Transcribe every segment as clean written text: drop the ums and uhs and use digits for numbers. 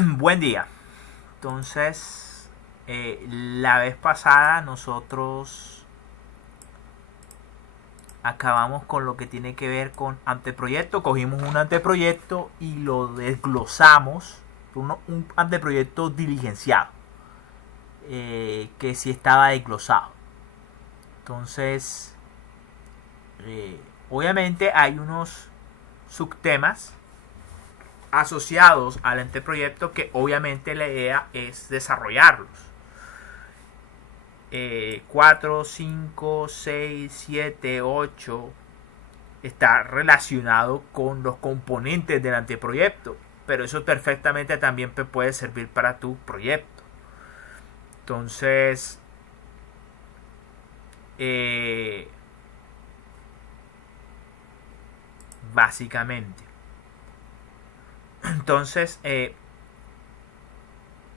Buen día. Entonces, la vez pasada nosotros acabamos con lo que tiene que ver con anteproyecto. Cogimos un anteproyecto y lo desglosamos. Un anteproyecto diligenciado, que sí estaba desglosado. Entonces, obviamente hay unos subtemas asociados al anteproyecto que obviamente la idea es desarrollarlos. 4, 5, 6, 7, 8 está relacionado con los componentes del anteproyecto, pero eso perfectamente también puede servir para tu proyecto. Entonces, básicamente, entonces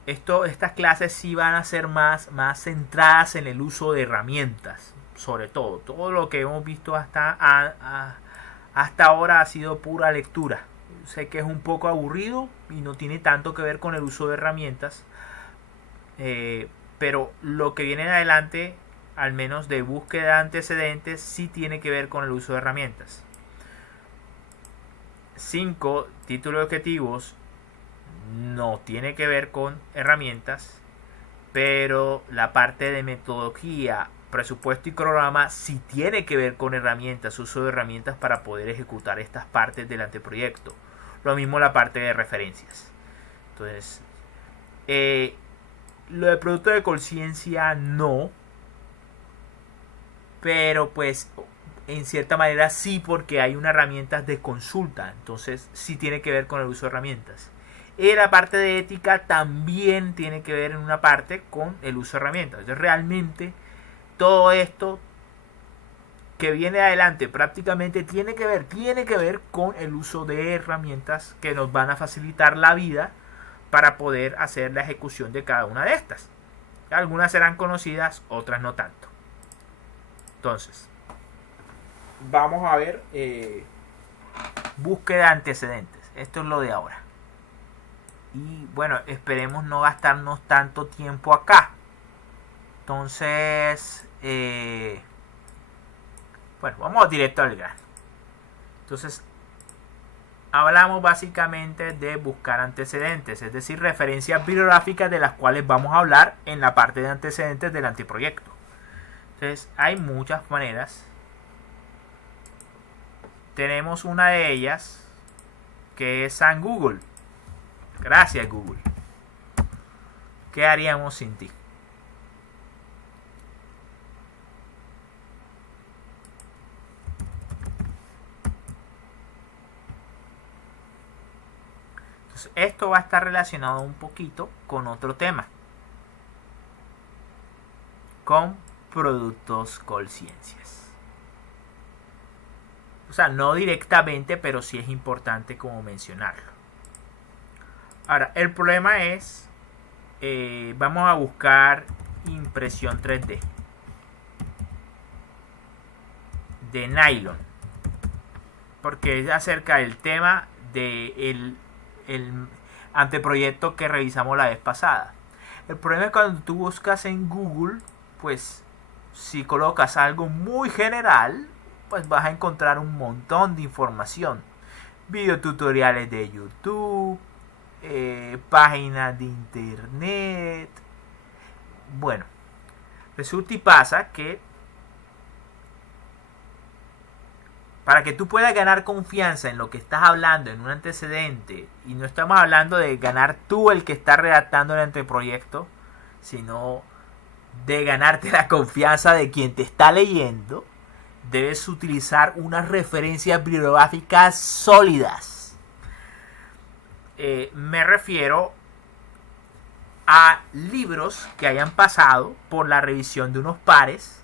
estas clases sí van a ser más centradas en el uso de herramientas. Sobre todo lo que hemos visto hasta ahora ha sido pura lectura. Sé que es un poco aburrido y no tiene tanto que ver con el uso de herramientas, pero lo que viene en adelante, al menos de búsqueda de antecedentes, sí tiene que ver con el uso de herramientas. 5, títulos de objetivos, no tiene que ver con herramientas, pero la parte de metodología, presupuesto y programa sí tiene que ver con herramientas, uso de herramientas para poder ejecutar estas partes del anteproyecto. Lo mismo la parte de referencias. Entonces, lo de producto de conciencia no, pero pues en cierta manera sí, porque hay unas herramientas de consulta. Entonces sí tiene que ver con el uso de herramientas. Y la parte de ética también tiene que ver en una parte con el uso de herramientas. Entonces realmente todo esto que viene adelante prácticamente tiene que ver con el uso de herramientas que nos van a facilitar la vida para poder hacer la ejecución de cada una de estas. Algunas serán conocidas, otras no tanto. Entonces, vamos a ver búsqueda de antecedentes. Esto es lo de ahora. Y bueno, esperemos no gastarnos tanto tiempo acá. Entonces, bueno, vamos directo al grano. Entonces, hablamos básicamente de buscar antecedentes, es decir, referencias bibliográficas de las cuales vamos a hablar en la parte de antecedentes del anteproyecto. Entonces, hay muchas maneras. Tenemos una de ellas que es San Google. Gracias, Google. ¿Qué haríamos sin ti? Entonces, esto va a estar relacionado un poquito con otro tema, con productos conciencias. O sea, no directamente, pero sí es importante como mencionarlo. Ahora, el problema es, vamos a buscar impresión 3D de nylon, porque es acerca del tema del anteproyecto que revisamos la vez pasada. El problema es cuando tú buscas en Google, pues si colocas algo muy general, pues vas a encontrar un montón de información, videotutoriales de YouTube, páginas de internet. Bueno, resulta y pasa que para que tú puedas ganar confianza en lo que estás hablando en un antecedente, y no estamos hablando de ganar tú el que está redactando el anteproyecto, sino de ganarte la confianza de quien te está leyendo, debes utilizar unas referencias bibliográficas sólidas. Me refiero a libros que hayan pasado por la revisión de unos pares.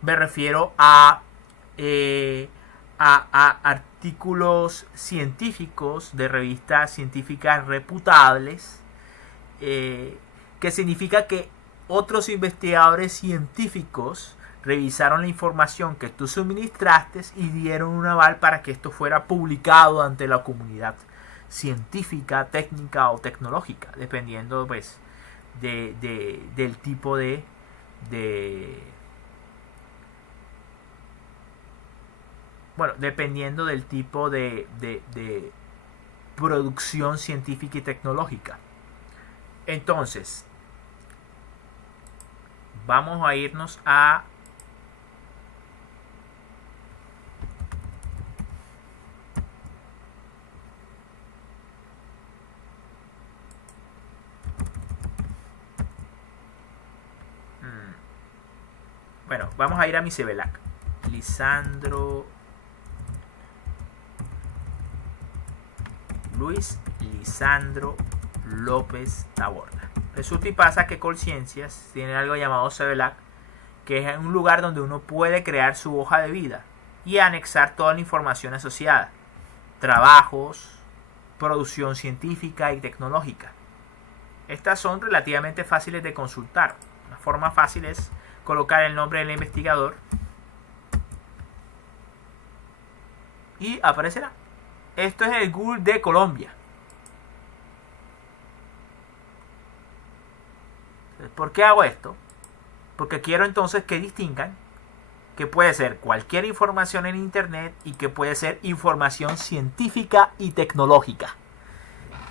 Me refiero a artículos científicos de revistas científicas reputables, que significa que otros investigadores científicos revisaron la información que tú suministraste y dieron un aval para que esto fuera publicado ante la comunidad científica, técnica o tecnológica, dependiendo pues del tipo de bueno, dependiendo del tipo de producción científica y tecnológica. Entonces, vamos a irnos a bueno, vamos a ir a Misebelac. Luis Lisandro López Taborda. Resulta y pasa que Colciencias tiene algo llamado CEBELAC, que es un lugar donde uno puede crear su hoja de vida y anexar toda la información asociada, trabajos, producción científica y tecnológica. Estas son relativamente fáciles de consultar. Una forma fácil es colocar el nombre del investigador y aparecerá. Esto es el Google de Colombia. ¿Por qué hago esto? Porque quiero entonces que distingan que puede ser cualquier información en internet y que puede ser información científica y tecnológica,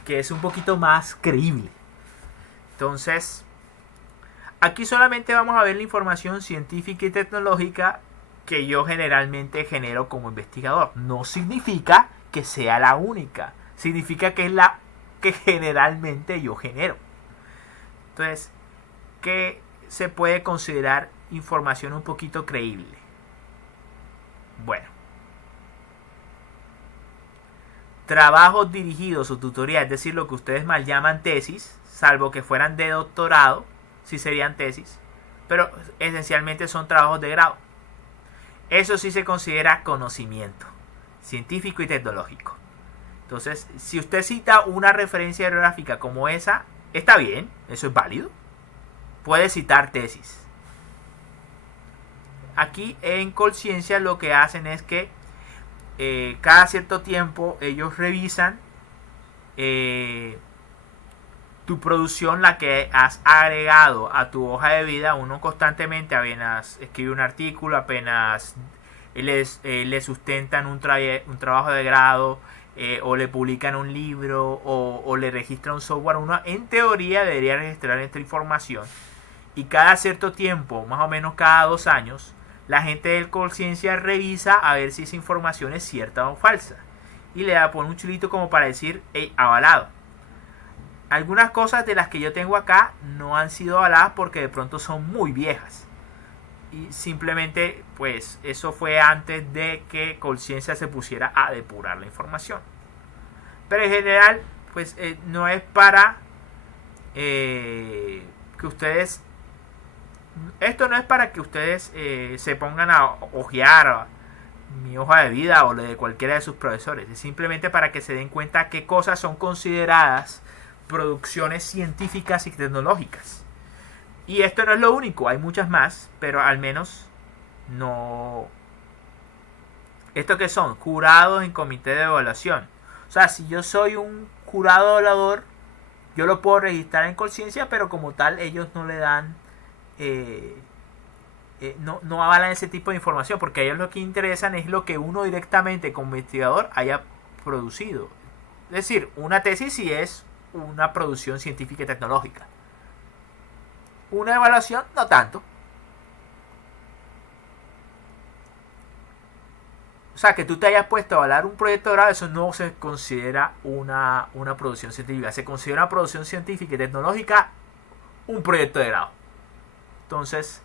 que es un poquito más creíble. Entonces, aquí solamente vamos a ver la información científica y tecnológica que yo generalmente genero como investigador. No significa que sea la única, significa que es la que generalmente yo genero. Entonces, ¿qué se puede considerar información un poquito creíble? Bueno, trabajos dirigidos o tutorías, es decir, lo que ustedes mal llaman tesis, salvo que fueran de doctorado, sí serían tesis, pero esencialmente son trabajos de grado. Eso sí se considera conocimiento científico y tecnológico. Entonces, si usted cita una referencia bibliográfica como esa, está bien, eso es válido. Puede citar tesis. Aquí en Colciencia lo que hacen es que cada cierto tiempo ellos revisan tu producción, la que has agregado a tu hoja de vida. Uno constantemente apenas escribe un artículo, apenas le sustentan un trabajo de grado, o le publican un libro, o le registran un software. Uno en teoría debería registrar esta información, y cada cierto tiempo, más o menos cada 2 años, la gente del Colciencia revisa a ver si esa información es cierta o falsa, y le da por un chulito como para decir, hey, avalado. Algunas cosas de las que yo tengo acá no han sido avaladas porque de pronto son muy viejas, y simplemente pues eso fue antes de que Colciencia se pusiera a depurar la información. Pero en general pues no es para que ustedes, esto no es para que ustedes se pongan a hojear mi hoja de vida o la de cualquiera de sus profesores. Es simplemente para que se den cuenta qué cosas son consideradas producciones científicas y tecnológicas. Y esto no es lo único, hay muchas más, pero al menos no. ¿Esto qué son? Jurados en comité de evaluación. O sea, si yo soy un jurado evaluador, yo lo puedo registrar en Colciencia, pero como tal ellos no le dan, no avalan ese tipo de información, porque a ellos lo que interesan es lo que uno directamente como investigador haya producido. Es decir, una tesis sí es una producción científica y tecnológica. Una evaluación no tanto. O sea, que tú te hayas puesto a evaluar un proyecto de grado, eso no se considera una producción científica. Se considera una producción científica y tecnológica un proyecto de grado. Entonces,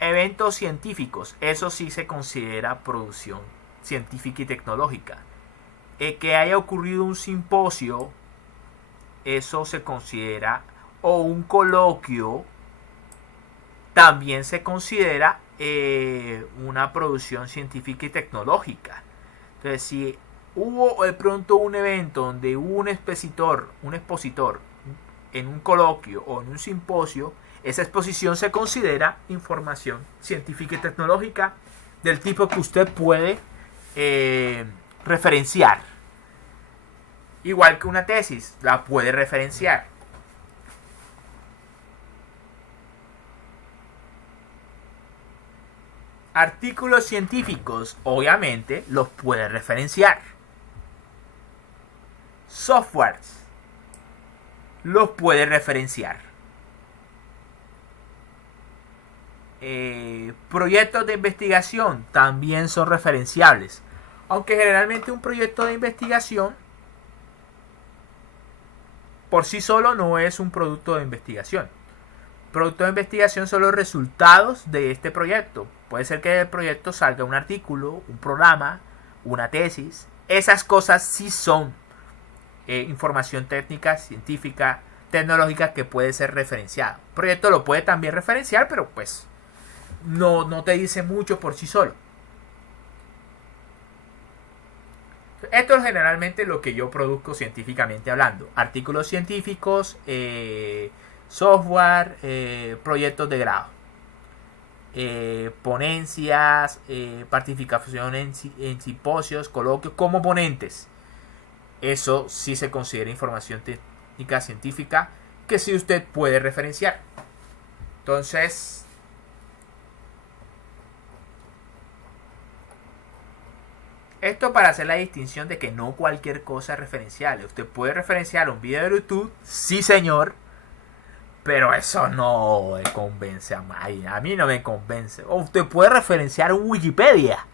eventos científicos, eso sí se considera producción científica y tecnológica. Que haya ocurrido un simposio, eso se considera, o un coloquio, también se considera una producción científica y tecnológica. Entonces, si hubo de pronto un evento donde hubo un expositor en un coloquio o en un simposio, esa exposición se considera información científica y tecnológica del tipo que usted puede referenciar. Igual que una tesis, la puede referenciar. Artículos científicos, obviamente, los puede referenciar. Softwares, los puede referenciar. Proyectos de investigación también son referenciables. Aunque generalmente un proyecto de investigación por sí solo no es un producto de investigación. Producto de investigación son los resultados de este proyecto. Puede ser que del proyecto salga un artículo, un programa, una tesis. Esas cosas sí son información técnica, científica, tecnológica que puede ser referenciada. El proyecto lo puede también referenciar, pero pues no te dice mucho por sí solo. Esto es generalmente lo que yo produzco científicamente hablando. Artículos científicos, software, proyectos de grado, ponencias, participación en simposios, coloquios como ponentes. Eso sí se considera información técnica científica que sí usted puede referenciar. Entonces, esto para hacer la distinción de que no cualquier cosa es referenciable. Usted puede referenciar un video de YouTube, sí señor, pero eso no me convence a mí no me convence. O usted puede referenciar un Wikipedia,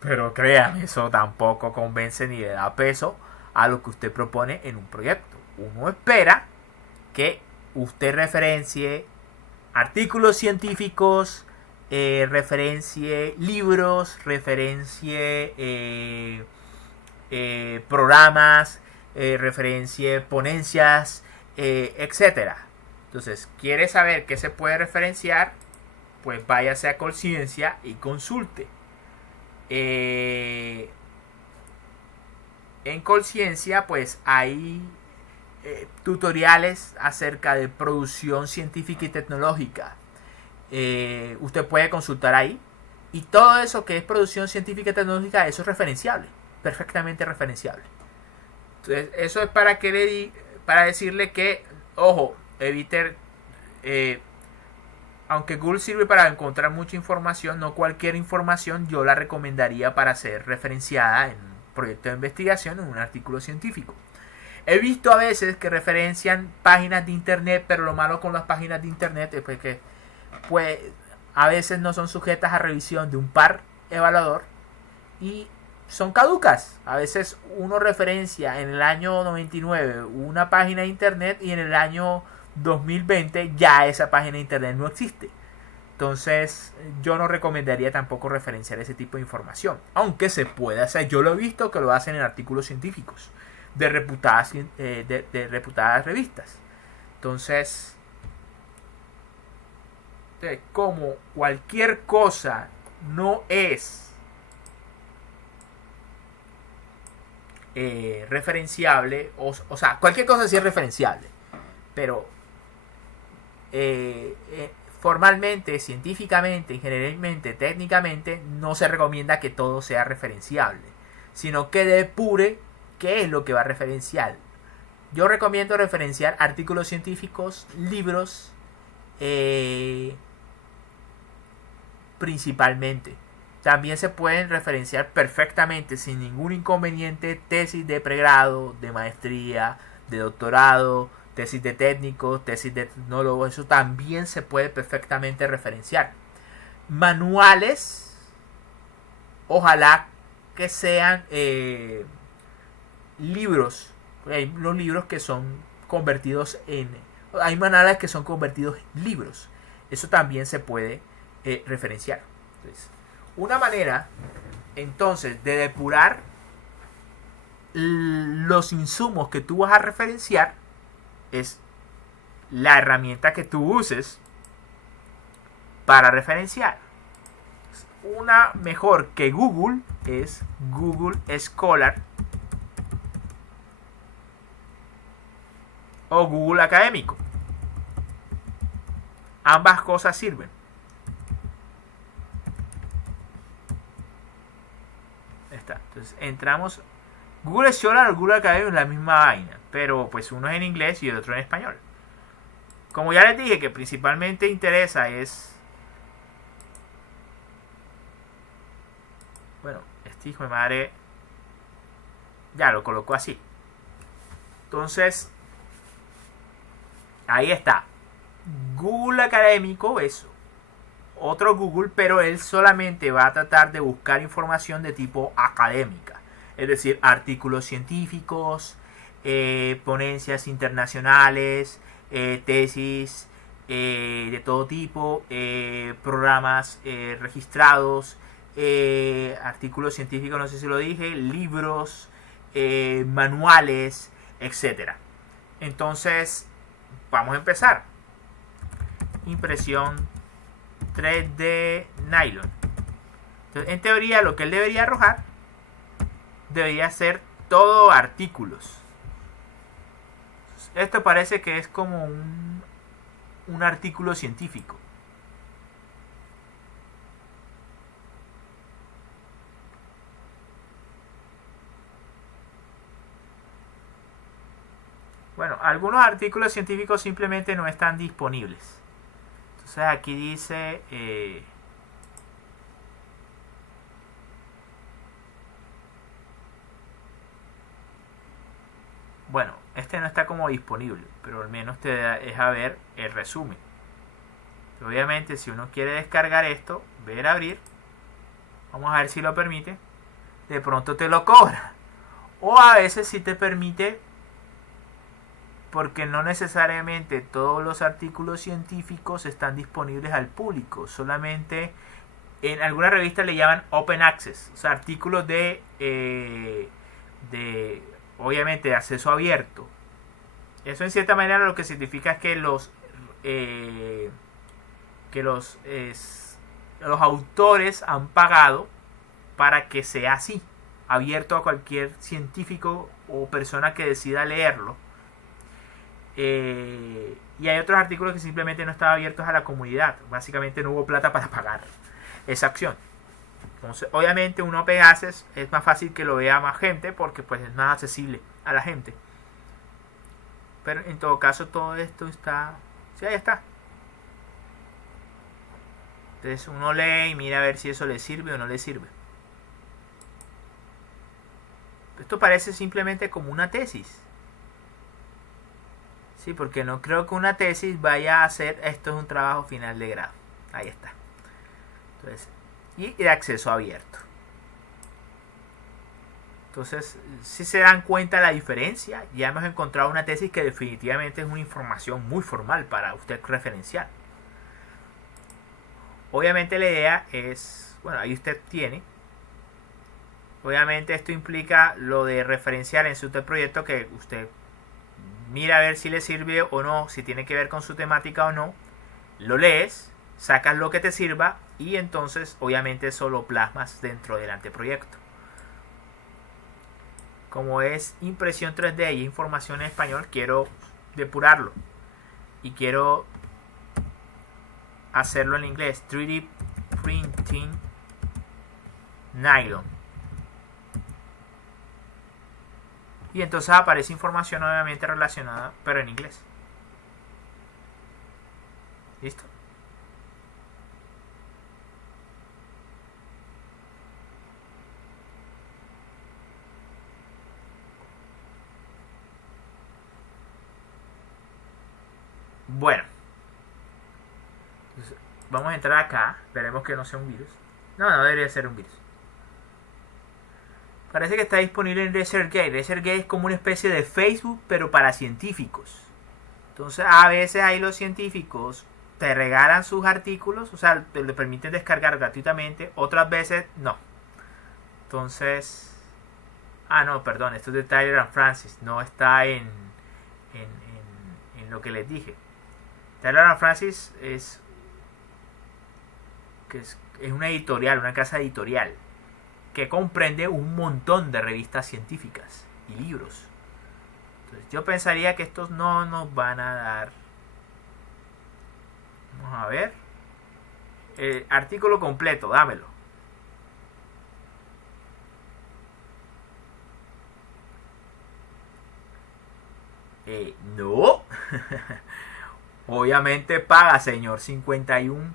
pero créame, eso tampoco convence ni le da peso a lo que usted propone en un proyecto. Uno espera que usted referencie artículos científicos, referencie libros, referencie programas, referencie ponencias, etcétera. Entonces, ¿quiere saber qué se puede referenciar? Pues váyase a Conciencia y consulte. En Conciencia, pues hay tutoriales acerca de producción científica y tecnológica. Usted puede consultar ahí. Y todo eso que es producción científica y tecnológica, eso es referenciable. Perfectamente referenciable. Entonces, eso es para decirle que, ojo, evite, aunque Google sirve para encontrar mucha información, no cualquier información yo la recomendaría para ser referenciada en un proyecto de investigación, en un artículo científico. He visto a veces que referencian páginas de internet, pero lo malo con las páginas de internet es que pues, a veces no son sujetas a revisión de un par evaluador y son caducas. A veces uno referencia en el año 99 una página de internet y en el año 2020 ya esa página de internet no existe. Entonces yo no recomendaría tampoco referenciar ese tipo de información, aunque se puede hacer. Yo lo he visto que lo hacen en artículos científicos de reputadas revistas. Entonces, como cualquier cosa no es referenciable, o sea, cualquier cosa sí es referenciable, pero formalmente, científicamente, generalmente, técnicamente, no se recomienda que todo sea referenciable, sino que depure qué es lo que va a referenciar. Yo recomiendo referenciar artículos científicos, libros, principalmente. También se pueden referenciar perfectamente, sin ningún inconveniente, tesis de pregrado, de maestría, de doctorado, tesis de técnicos, tesis de tecnólogos. Eso también se puede perfectamente referenciar. Manuales, ojalá que sean libros. Hay unos libros que son convertidos en... Hay manuales que son convertidos en libros. Eso también se puede referenciar. Entonces, una manera entonces de depurar los insumos que tú vas a referenciar es la herramienta que tú uses para referenciar. Una mejor que Google es Google Scholar o Google Académico. Ambas cosas sirven. Está. Entonces entramos Google Scholar o Google Academy es la misma vaina, pero pues uno es en inglés y el otro en español. Como ya les dije que principalmente interesa es... Bueno, este hijo de madre ya lo colocó así. Entonces, ahí está. Google Académico es otro Google, pero él solamente va a tratar de buscar información de tipo académica. Es decir, artículos científicos, ponencias internacionales, tesis de todo tipo, programas registrados, artículos científicos, no sé si lo dije, libros, manuales, etcétera. Entonces, vamos a empezar. Impresión 3D nylon. Entonces, en teoría, lo que él debería arrojar debería ser todo artículos. Esto parece que es como un artículo científico. Bueno, algunos artículos científicos simplemente no están disponibles. Entonces aquí dice... bueno, este no está como disponible, pero al menos te deja ver el resumen. Obviamente, si uno quiere descargar esto, ver abrir, vamos a ver si lo permite, de pronto te lo cobra. O a veces sí te permite, porque no necesariamente todos los artículos científicos están disponibles al público. Solamente en algunas revistas le llaman Open Access, o sea, artículos de obviamente de acceso abierto. Eso en cierta manera lo que significa es que los autores han pagado para que sea así, abierto a cualquier científico o persona que decida leerlo. Y hay otros artículos que simplemente no estaban abiertos a la comunidad. Básicamente no hubo plata para pagar esa acción. Entonces, obviamente un Open Access es más fácil que lo vea más gente porque pues es más accesible a la gente. Pero en todo caso todo esto está... sí, ahí está. Entonces uno lee y mira a ver si eso le sirve o no le sirve. Esto parece simplemente como una tesis. Sí, porque no creo que una tesis vaya a hacer... esto es un trabajo final de grado. Ahí está. Entonces, y de acceso abierto. Entonces, si se dan cuenta la diferencia, ya hemos encontrado una tesis que definitivamente es una información muy formal para usted referenciar. Obviamente la idea es, bueno, ahí usted tiene. Obviamente esto implica lo de referenciar en su proyecto, que usted mira a ver si le sirve o no, si tiene que ver con su temática o no. Lo lees, sacas lo que te sirva y entonces obviamente eso lo plasmas dentro del anteproyecto. Como es impresión 3D y información en español, quiero depurarlo y quiero hacerlo en inglés. 3D Printing Nylon. Y entonces aparece información obviamente relacionada, pero en inglés. ¿Listo? Bueno, entonces, vamos a entrar acá. Veremos que no sea un virus. No, no debería ser un virus. Parece que está disponible en ResearchGate. ResearchGate es como una especie de Facebook, pero para científicos. Entonces, a veces ahí los científicos te regalan sus artículos, o sea, te le permiten descargar gratuitamente. Otras veces no. Entonces, no, perdón, esto es de Tyler and Francis. No está en lo que les dije. Tyler and Francis es una editorial, una casa editorial que comprende un montón de revistas científicas y libros. Entonces yo pensaría que estos no nos van a dar... vamos a ver. Artículo completo, dámelo. No. Obviamente paga, señor. 51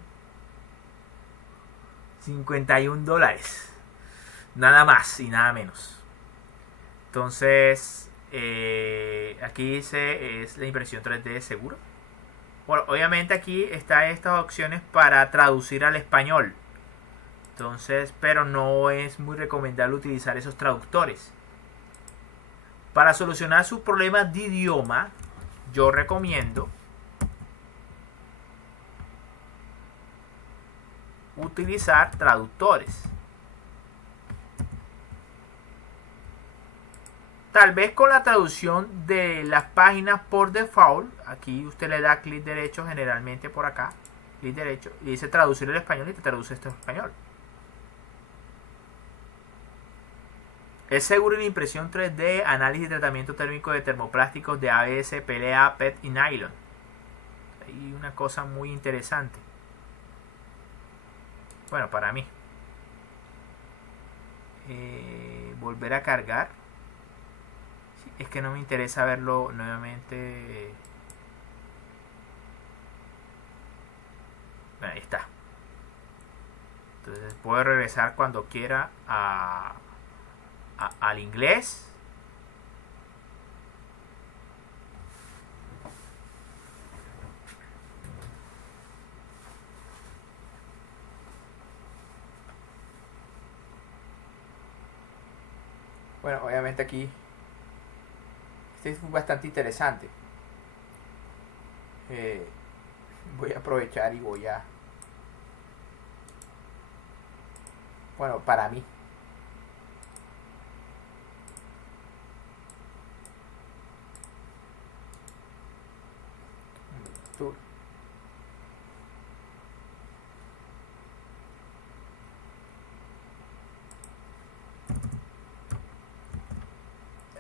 dólares. Nada más y nada menos. Entonces, aquí dice es la impresión 3D seguro. Bueno, obviamente aquí está estas opciones para traducir al español. Entonces, pero no es muy recomendable utilizar esos traductores. Para solucionar sus problemas de idioma, yo recomiendo utilizar traductores. Tal vez con la traducción de las páginas por default, aquí usted le da clic derecho generalmente por acá, clic derecho, y dice traducir el español y te traduce esto en español. Es seguro en impresión 3D, análisis y tratamiento térmico de termoplásticos de ABS, PLA, PET y nylon. Hay una cosa muy interesante. Bueno, para mí. Volver a cargar. Sí, es que no me interesa verlo nuevamente. Bueno, ahí está. Entonces puedo regresar cuando quiera al inglés. Bueno, obviamente aquí este es bastante interesante. Voy a aprovechar y voy a... Bueno, para mí.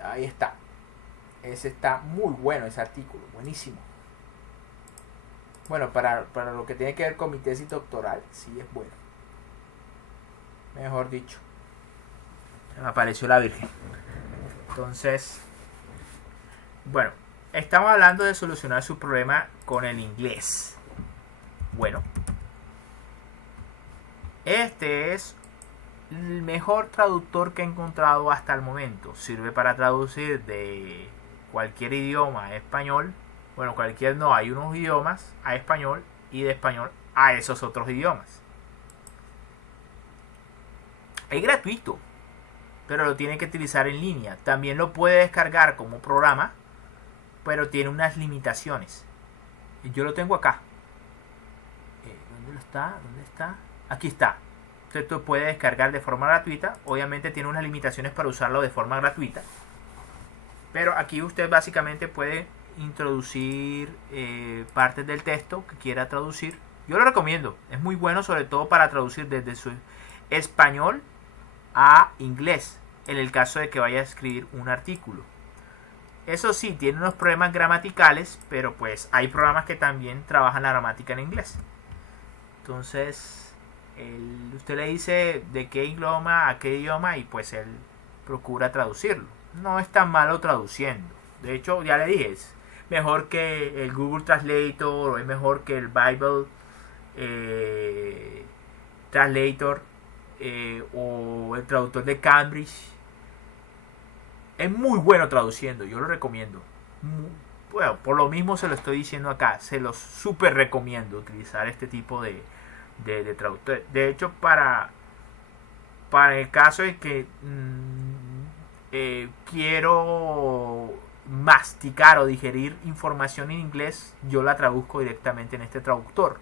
Ahí está. Ese está muy bueno, ese artículo. Buenísimo. Bueno, para lo que tiene que ver con mi tesis doctoral, sí es bueno. Mejor dicho. Me apareció la Virgen. Entonces, bueno, estamos hablando de solucionar su problema con el inglés. Bueno, este es el mejor traductor que he encontrado hasta el momento. Sirve para traducir de cualquier idioma a español. Bueno, cualquier no, hay unos idiomas a español y de español a esos otros idiomas. Es gratuito, pero lo tiene que utilizar en línea. También lo puede descargar como programa, pero tiene unas limitaciones. Yo lo tengo acá. ¿Dónde está? ¿Dónde está? Aquí está. Usted lo puede descargar de forma gratuita. Obviamente tiene unas limitaciones para usarlo de forma gratuita. Pero aquí usted básicamente puede introducir partes del texto que quiera traducir. Yo lo recomiendo. Es muy bueno, sobre todo para traducir desde su español a inglés, en el caso de que vaya a escribir un artículo. Eso sí, tiene unos problemas gramaticales, pero pues hay programas que también trabajan la gramática en inglés. Entonces, usted le dice de qué idioma a qué idioma y pues él procura traducirlo. No es tan malo traduciendo. De hecho, ya le dije, es mejor que el Google Translator o es mejor que el Bible Translator o el traductor de Cambridge. Es muy bueno traduciendo, yo lo recomiendo. Bueno, por lo mismo se lo estoy diciendo acá, se los súper recomiendo utilizar este tipo de traductor. De hecho, para el caso de que quiero masticar o digerir información en inglés, yo la traduzco directamente en este traductor.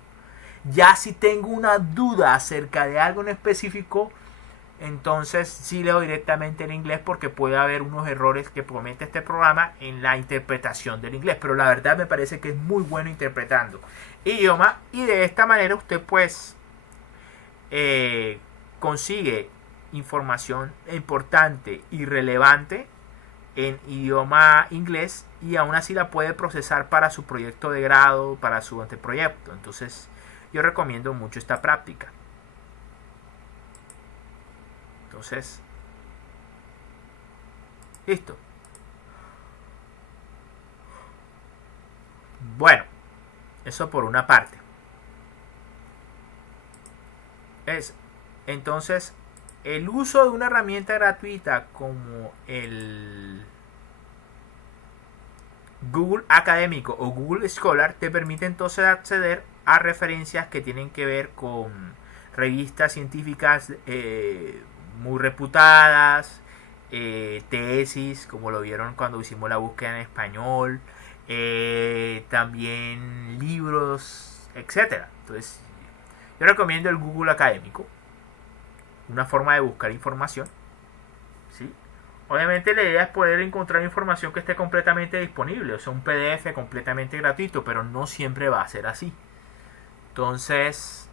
Ya si tengo una duda acerca de algo en específico, entonces sí leo directamente en inglés porque puede haber unos errores que comete este programa en la interpretación del inglés. Pero la verdad me parece que es muy bueno interpretando idioma y de esta manera usted pues consigue información importante y relevante en idioma inglés y aún así la puede procesar para su proyecto de grado, para su anteproyecto. Entonces yo recomiendo mucho esta práctica. Entonces, listo. Bueno, eso por una parte. Entonces, el uso de una herramienta gratuita como el Google Académico o Google Scholar te permite entonces acceder a referencias que tienen que ver con revistas científicas muy reputadas, tesis, como lo vieron cuando hicimos la búsqueda en español, también libros, etcétera. Entonces, yo recomiendo el Google Académico, una forma de buscar información, ¿sí? Obviamente la idea es poder encontrar información que esté completamente disponible, o sea, un PDF completamente gratuito, pero no siempre va a ser así. Entonces,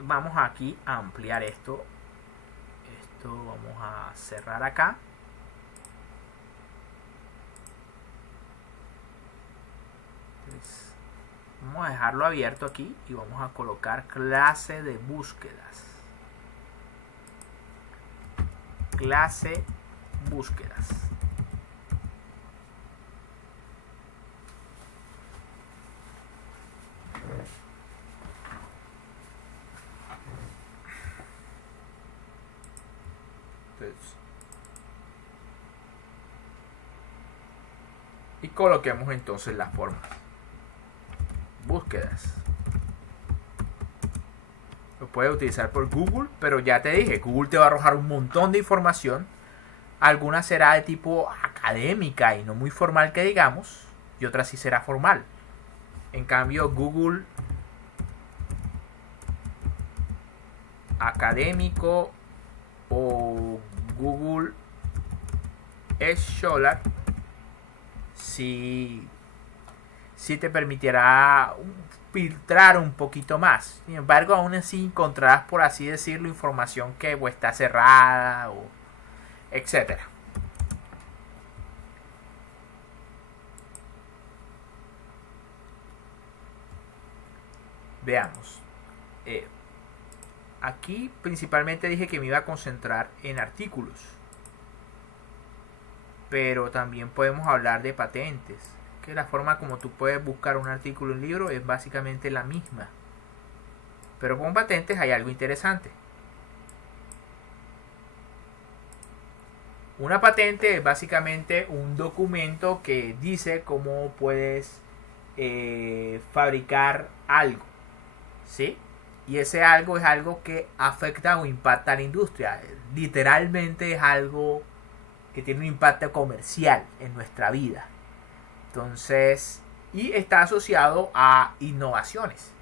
vamos aquí a ampliar esto. Esto vamos a cerrar acá. Entonces, vamos a dejarlo abierto aquí y vamos a colocar clase de búsquedas. Clase búsquedas. Y coloquemos entonces las formas. Búsquedas. Lo puedes utilizar por Google, pero ya te dije, Google te va a arrojar un montón de información. Alguna será de tipo académica y no muy formal que digamos, y otra sí será formal. En cambio, Google Académico o Google Scholar sí te permitirá filtrar un poquito más. Sin embargo, aún así encontrarás, por así decirlo, información que o está cerrada o etcétera. Veamos. Aquí principalmente dije que me iba a concentrar en artículos, pero también podemos hablar de patentes, que la forma como tú puedes buscar un artículo en libro es básicamente la misma, pero con patentes hay algo interesante. Una patente es básicamente un documento que dice cómo puedes fabricar algo, ¿sí? Y ese algo es algo que afecta o impacta a la industria. Literalmente es algo que tiene un impacto comercial en nuestra vida. Entonces, y está asociado a innovaciones.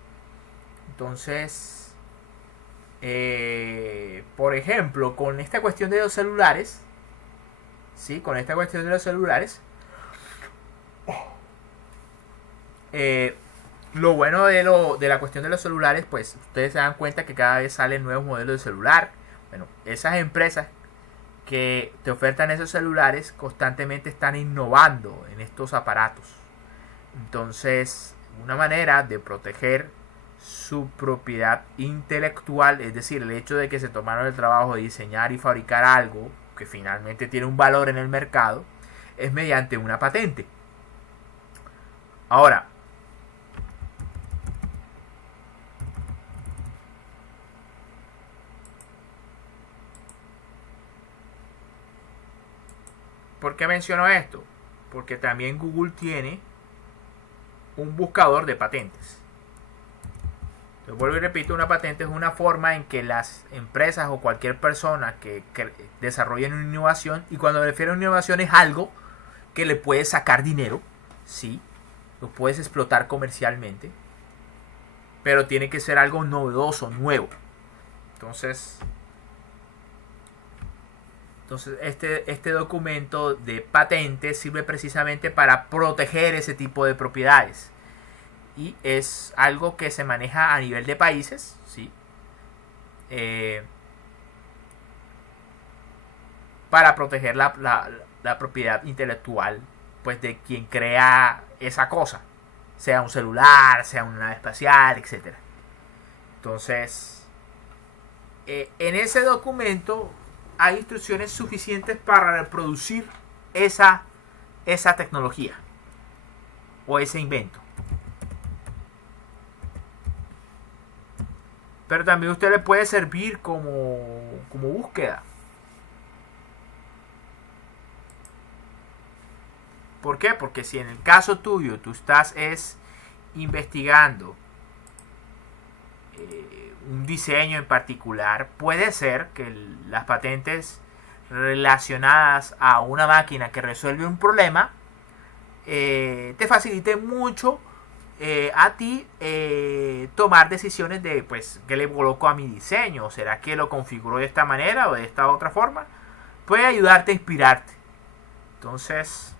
Entonces, por ejemplo, con esta cuestión de los celulares, ¿sí? Con esta cuestión de los celulares, lo bueno de la cuestión de los celulares, pues ustedes se dan cuenta que cada vez salen nuevos modelos de celular. Bueno, esas empresas que te ofertan esos celulares constantemente están innovando en estos aparatos. Entonces, una manera de proteger su propiedad intelectual, es decir, el hecho de que se tomaron el trabajo de diseñar y fabricar algo que finalmente tiene un valor en el mercado, es mediante una patente. Ahora, ¿por qué menciono esto? Porque también Google tiene un buscador de patentes. Entonces, vuelvo y repito, una patente es una forma en que las empresas o cualquier persona que desarrollen una innovación, y cuando me refiero a innovación es algo que le puedes sacar dinero, sí, lo puedes explotar comercialmente, pero tiene que ser algo novedoso, nuevo. Entonces este documento de patente sirve precisamente para proteger ese tipo de propiedades. Y es algo que se maneja a nivel de países, ¿sí? Para proteger la propiedad intelectual, pues, de quien crea esa cosa, sea un celular, sea una nave espacial, etcétera. Entonces, en ese documento hay instrucciones suficientes para reproducir esa tecnología o ese invento. Pero también usted le puede servir como búsqueda. ¿Por qué? Porque si en el caso tuyo tú estás investigando un diseño en particular, puede ser que las patentes relacionadas a una máquina que resuelve un problema te facilite mucho a ti tomar decisiones de, pues, ¿qué le coloco a mi diseño? ¿Será que lo configuro de esta manera o de esta otra forma? Puede ayudarte a inspirarte. Entonces,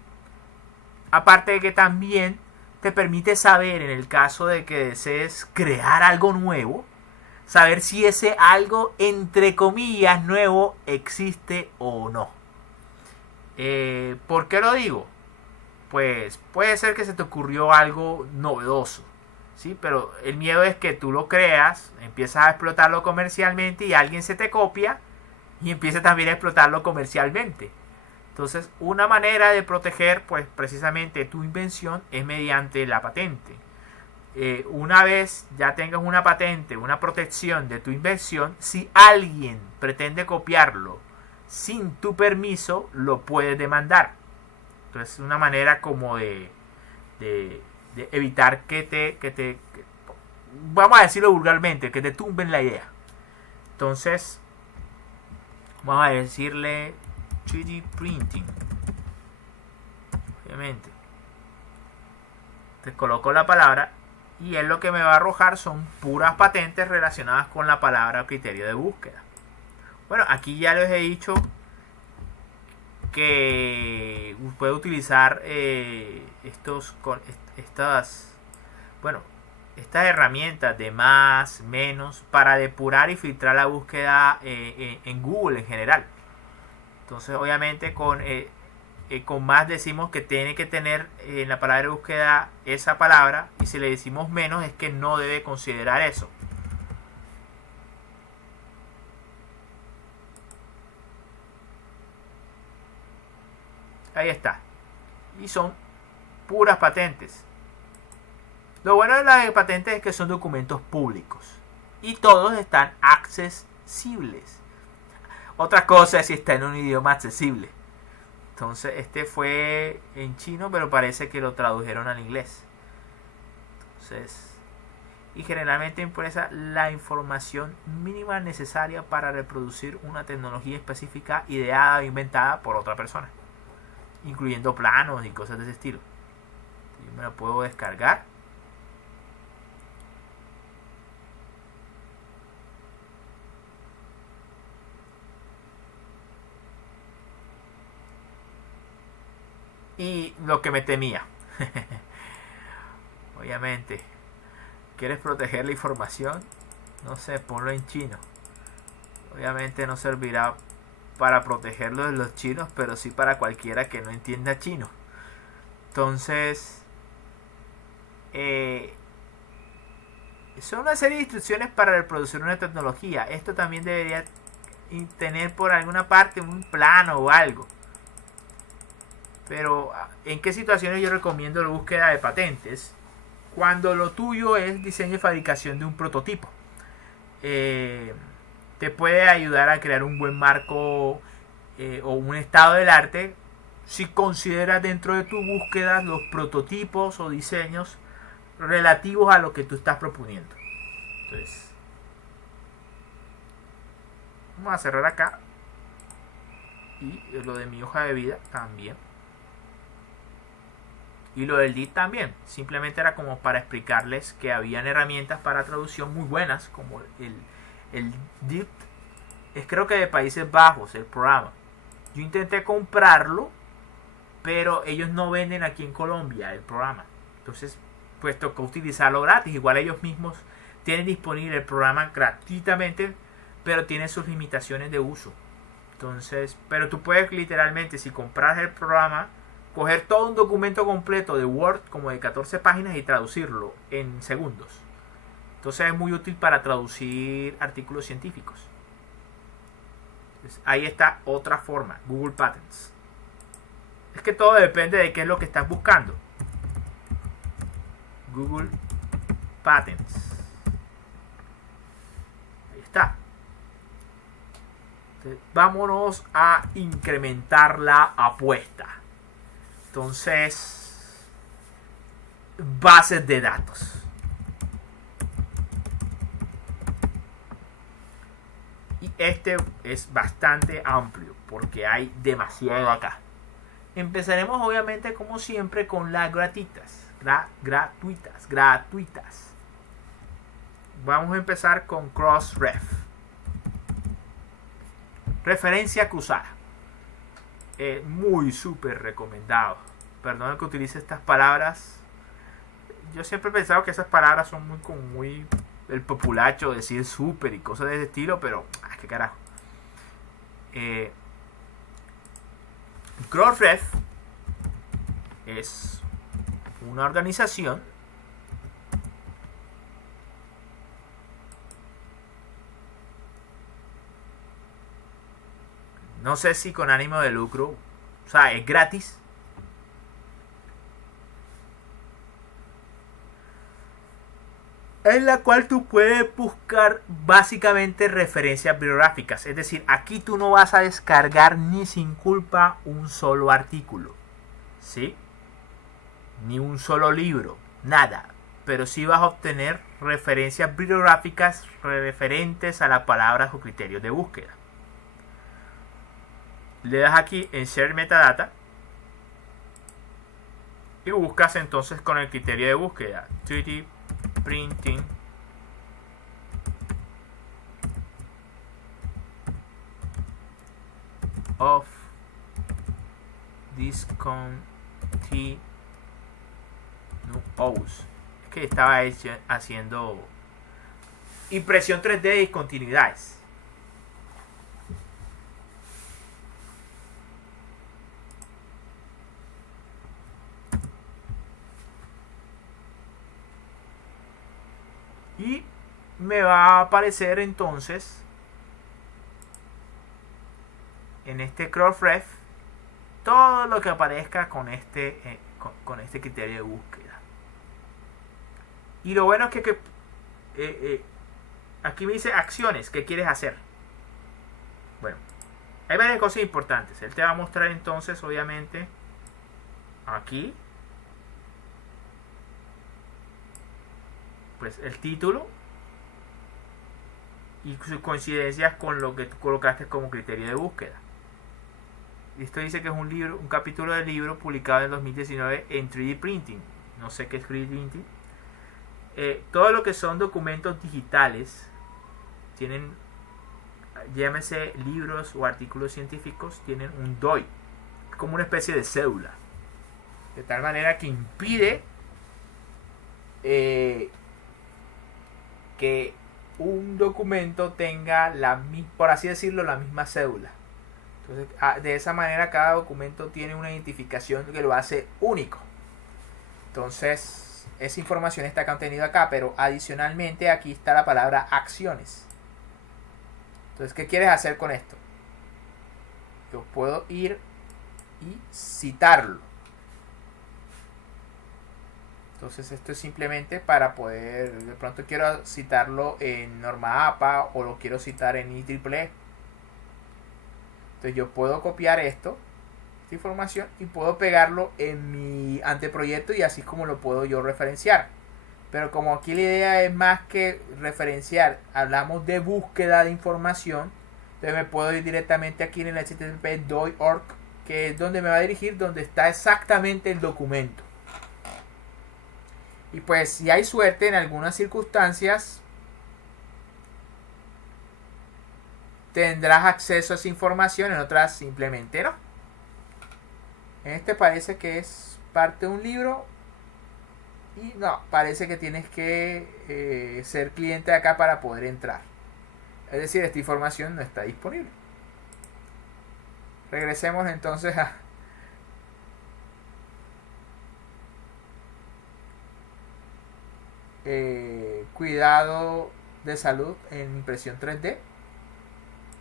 aparte de que también te permite saber, en el caso de que desees crear algo nuevo, saber si ese algo, entre comillas, nuevo existe o no. ¿Por qué lo digo? Pues puede ser que se te ocurrió algo novedoso, ¿sí? Pero el miedo es que tú lo creas, empiezas a explotarlo comercialmente y alguien se te copia y empieza también a explotarlo comercialmente. Entonces, una manera de proteger, pues, precisamente tu invención es mediante la patente. Una vez ya tengas una patente, una protección de tu invención, si alguien pretende copiarlo sin tu permiso, lo puedes demandar. Entonces, es una manera como de evitar que vamos a decirlo vulgarmente, que te tumben la idea. Entonces, vamos a decirle 3D printing. Obviamente. Te coloco la palabra y él lo que me va a arrojar son puras patentes relacionadas con la palabra o criterio de búsqueda. Bueno, aquí ya les he dicho que puede utilizar estas herramientas de más, menos para depurar y filtrar la búsqueda en Google en general. Entonces, obviamente con más decimos que tiene que tener en la palabra de búsqueda esa palabra, y si le decimos menos es que no debe considerar eso. Ahí está. Y son puras patentes. Lo bueno de las patentes es que son documentos públicos y todos están accesibles. Otra cosa es si está en un idioma accesible. Entonces, este fue en chino, pero parece que lo tradujeron al inglés. Entonces, y generalmente impresa la información mínima necesaria para reproducir una tecnología específica ideada o inventada por otra persona, incluyendo planos y cosas de ese estilo. Yo me lo puedo descargar. Y lo que me temía. Obviamente, ¿quieres proteger la información? No sé, ponlo en chino. Obviamente no servirá para protegerlo de los chinos, pero sí para cualquiera que no entienda chino. Entonces, son una serie de instrucciones para reproducir una tecnología. Esto también debería tener por alguna parte un plano o algo. Pero, ¿en qué situaciones yo recomiendo la búsqueda de patentes? Cuando lo tuyo es diseño y fabricación de un prototipo. Te puede ayudar a crear un buen marco o un estado del arte si consideras dentro de tu búsqueda los prototipos o diseños relativos a lo que tú estás proponiendo. Entonces, vamos a cerrar acá. Y lo de mi hoja de vida también. Y lo del DIT también. Simplemente era como para explicarles que habían herramientas para traducción muy buenas, como el DIT. Es creo que de Países Bajos el programa. Yo intenté comprarlo, pero ellos no venden aquí en Colombia el programa. Entonces, pues tocó utilizarlo gratis. Igual ellos mismos tienen disponible el programa gratuitamente, pero tiene sus limitaciones de uso. Entonces, pero tú puedes literalmente, si compras el programa, coger todo un documento completo de Word como de 14 páginas y traducirlo en segundos. Entonces es muy útil para traducir artículos científicos. Entonces, ahí está otra forma, Google Patents. Es que todo depende de qué es lo que estás buscando. Google Patents. Ahí está. Entonces, vámonos a incrementar la apuesta. Entonces, bases de datos. Y este es bastante amplio porque hay demasiado acá. Empezaremos obviamente como siempre con las gratuitas. Gratuitas. Vamos a empezar con Crossref. Referencia cruzada. Muy súper recomendado. Perdón que utilice estas palabras. Yo siempre he pensado que esas palabras son muy el populacho, decir súper y cosas de ese estilo, pero qué carajo. Crossref es una organización no sé si con ánimo de lucro, o sea, es gratis. En la cual tú puedes buscar básicamente referencias bibliográficas. Es decir, aquí tú no vas a descargar ni sin culpa un solo artículo, ¿sí? Ni un solo libro, nada. Pero sí vas a obtener referencias bibliográficas referentes a las palabras o criterios de búsqueda. Le das aquí en Share Metadata y buscas entonces con el criterio de búsqueda 3D printing of discontinuous. Es que estaba haciendo impresión 3D de discontinuidades. Y me va a aparecer entonces en este Crossref todo lo que aparezca con este criterio de búsqueda. Y lo bueno es que aquí me dice acciones. ¿Qué quieres hacer? Bueno, hay varias cosas importantes. Él te va a mostrar entonces, obviamente, aquí pues el título y sus coincidencias con lo que tú colocaste como criterio de búsqueda. Esto dice que es un libro, un capítulo del libro publicado en 2019 en 3D printing. No sé qué es 3D printing. Todo lo que son documentos digitales tienen, llámese libros o artículos científicos, tienen un DOI, como una especie de cédula, de tal manera que impide que un documento tenga por así decirlo, la misma cédula. Entonces, de esa manera cada documento tiene una identificación que lo hace único. Entonces, esa información está contenida acá, pero adicionalmente aquí está la palabra acciones. Entonces, ¿qué quieres hacer con esto? Yo puedo ir y citarlo. Entonces esto es simplemente para poder, de pronto quiero citarlo en norma APA o lo quiero citar en IEEE. Entonces yo puedo copiar esta información y puedo pegarlo en mi anteproyecto y así es como lo puedo yo referenciar. Pero como aquí la idea es más que referenciar, hablamos de búsqueda de información, entonces me puedo ir directamente aquí en el http doi.org, que es donde me va a dirigir, donde está exactamente el documento. Y pues si hay suerte en algunas circunstancias tendrás acceso a esa información, en otras simplemente no. En este parece que es parte de un libro y no, parece que tienes que ser cliente de acá para poder entrar. Es decir, esta información no está disponible. Regresemos entonces a cuidado de salud en impresión 3D.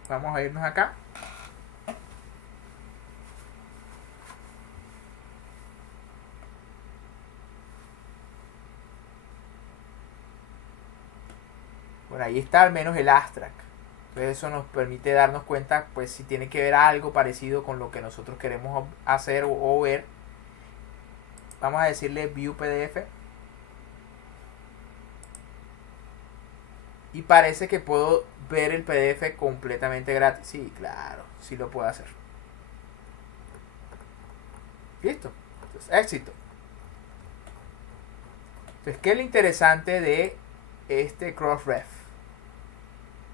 Vamos a irnos acá Por ahí está al menos el abstract. Entonces eso nos permite darnos cuenta pues si tiene que ver algo parecido con lo que nosotros queremos hacer o ver. Vamos a decirle View PDF. Y parece que puedo ver el PDF completamente gratis. Sí, claro, sí lo puedo hacer. Listo. Entonces, éxito. Entonces, ¿qué es lo interesante de este Crossref?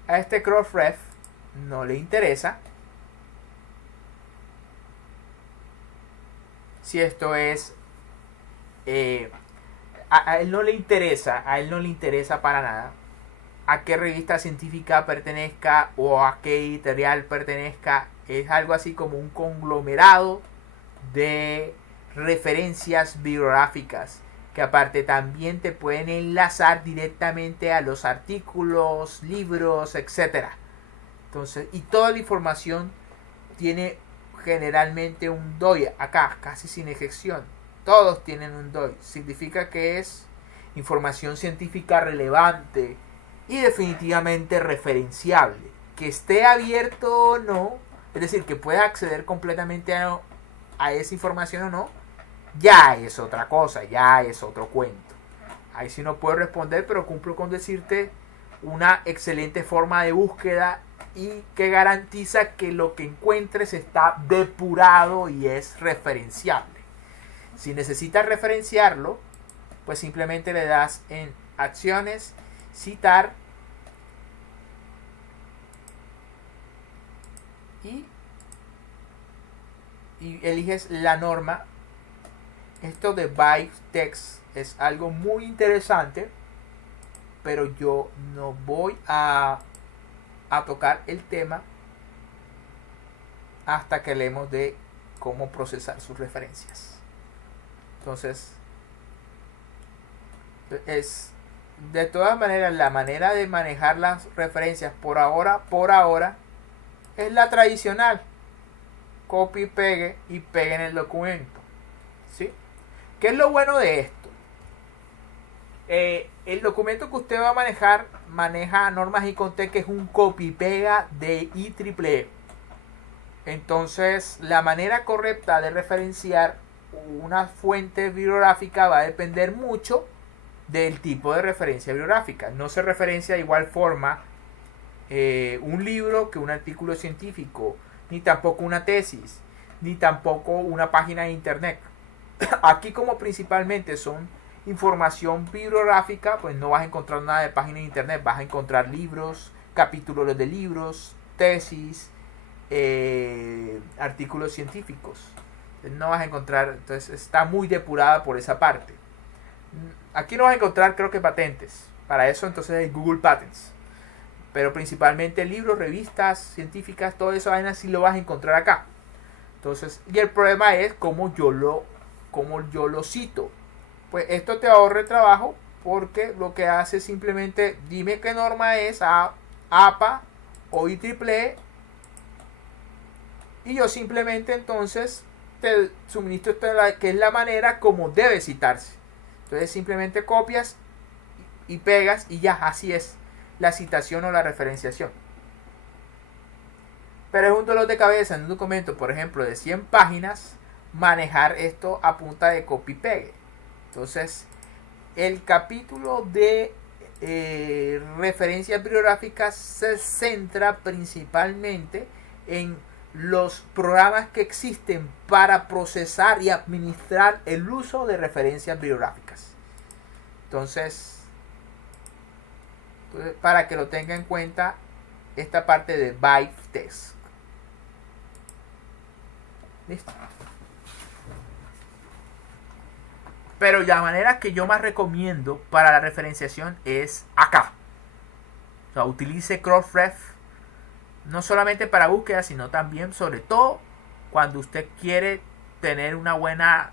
A este Crossref no le interesa si esto es a él no le interesa, para nada a qué revista científica pertenezca o a qué editorial pertenezca. Es algo así como un conglomerado de referencias bibliográficas que aparte también te pueden enlazar directamente a los artículos, libros, etcétera. Entonces, y toda la información tiene generalmente un DOI acá, casi sin excepción. Todos tienen un DOI. Significa que es información científica relevante y definitivamente referenciable. Que esté abierto o no, es decir, que pueda acceder completamente a esa información o no, ya es otra cosa, ya es otro cuento. Ahí sí no puedo responder, pero cumplo con decirte una excelente forma de búsqueda y que garantiza que lo que encuentres está depurado y es referenciable. Si necesitas referenciarlo, pues simplemente le das en acciones, citar y eliges la norma. Esto de ByteText es algo muy interesante, pero yo no voy a tocar el tema hasta que hablemos de cómo procesar sus referencias. Entonces, es de todas maneras la manera de manejar las referencias por ahora es la tradicional: copy, pegue y pegue en el documento. ¿Sí? ¿Qué es lo bueno de esto? El documento que usted va a manejar maneja normas ICONTEX, que es un copy-pega de IEEE. Entonces, la manera correcta de referenciar una fuente bibliográfica va a depender mucho del tipo de referencia bibliográfica. No se referencia de igual forma un libro que un artículo científico, ni tampoco una tesis, ni tampoco una página de internet. Aquí, como principalmente son información bibliográfica, pues no vas a encontrar nada de página de internet. Vas a encontrar libros, capítulos de libros, tesis, artículos científicos. No vas a encontrar, entonces está muy depurada por esa parte. Aquí no vas a encontrar, creo que, patentes. Para eso entonces hay Google Patents. Pero principalmente libros, revistas científicas, todo eso sí lo vas a encontrar acá. Entonces, y el problema es cómo yo lo cito. Pues esto te ahorra el trabajo, porque lo que hace es simplemente dime qué norma es APA o IEEE, y yo simplemente entonces te suministro que es la manera como debe citarse. Entonces simplemente copias y pegas y ya, así es la citación o la referenciación. Pero es un dolor de cabeza en un documento, por ejemplo, de 100 páginas, manejar esto a punta de copy-pegue. Entonces, el capítulo de referencias bibliográficas se centra principalmente en los programas que existen para procesar y administrar el uso de referencias bibliográficas. Entonces, para que lo tenga en cuenta, esta parte de ByteText. Listo. Pero la manera que yo más recomiendo para la referenciación es acá. O sea, utilice Crossref no solamente para búsqueda, sino también, sobre todo, cuando usted quiere tener una buena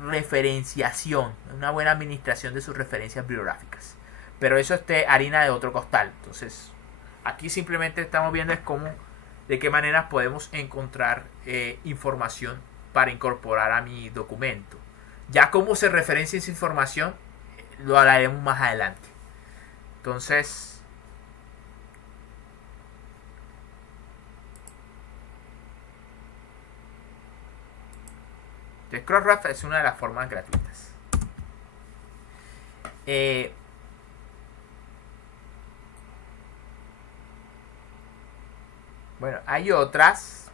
referenciación, una buena administración de sus referencias bibliográficas. Pero eso es harina de otro costal. Entonces, aquí simplemente estamos viendo de qué manera podemos encontrar información para incorporar a mi documento. Ya cómo se referencia esa información lo hablaremos más adelante. Entonces, Entonces, Crossref es una de las formas gratuitas. Bueno, hay otras,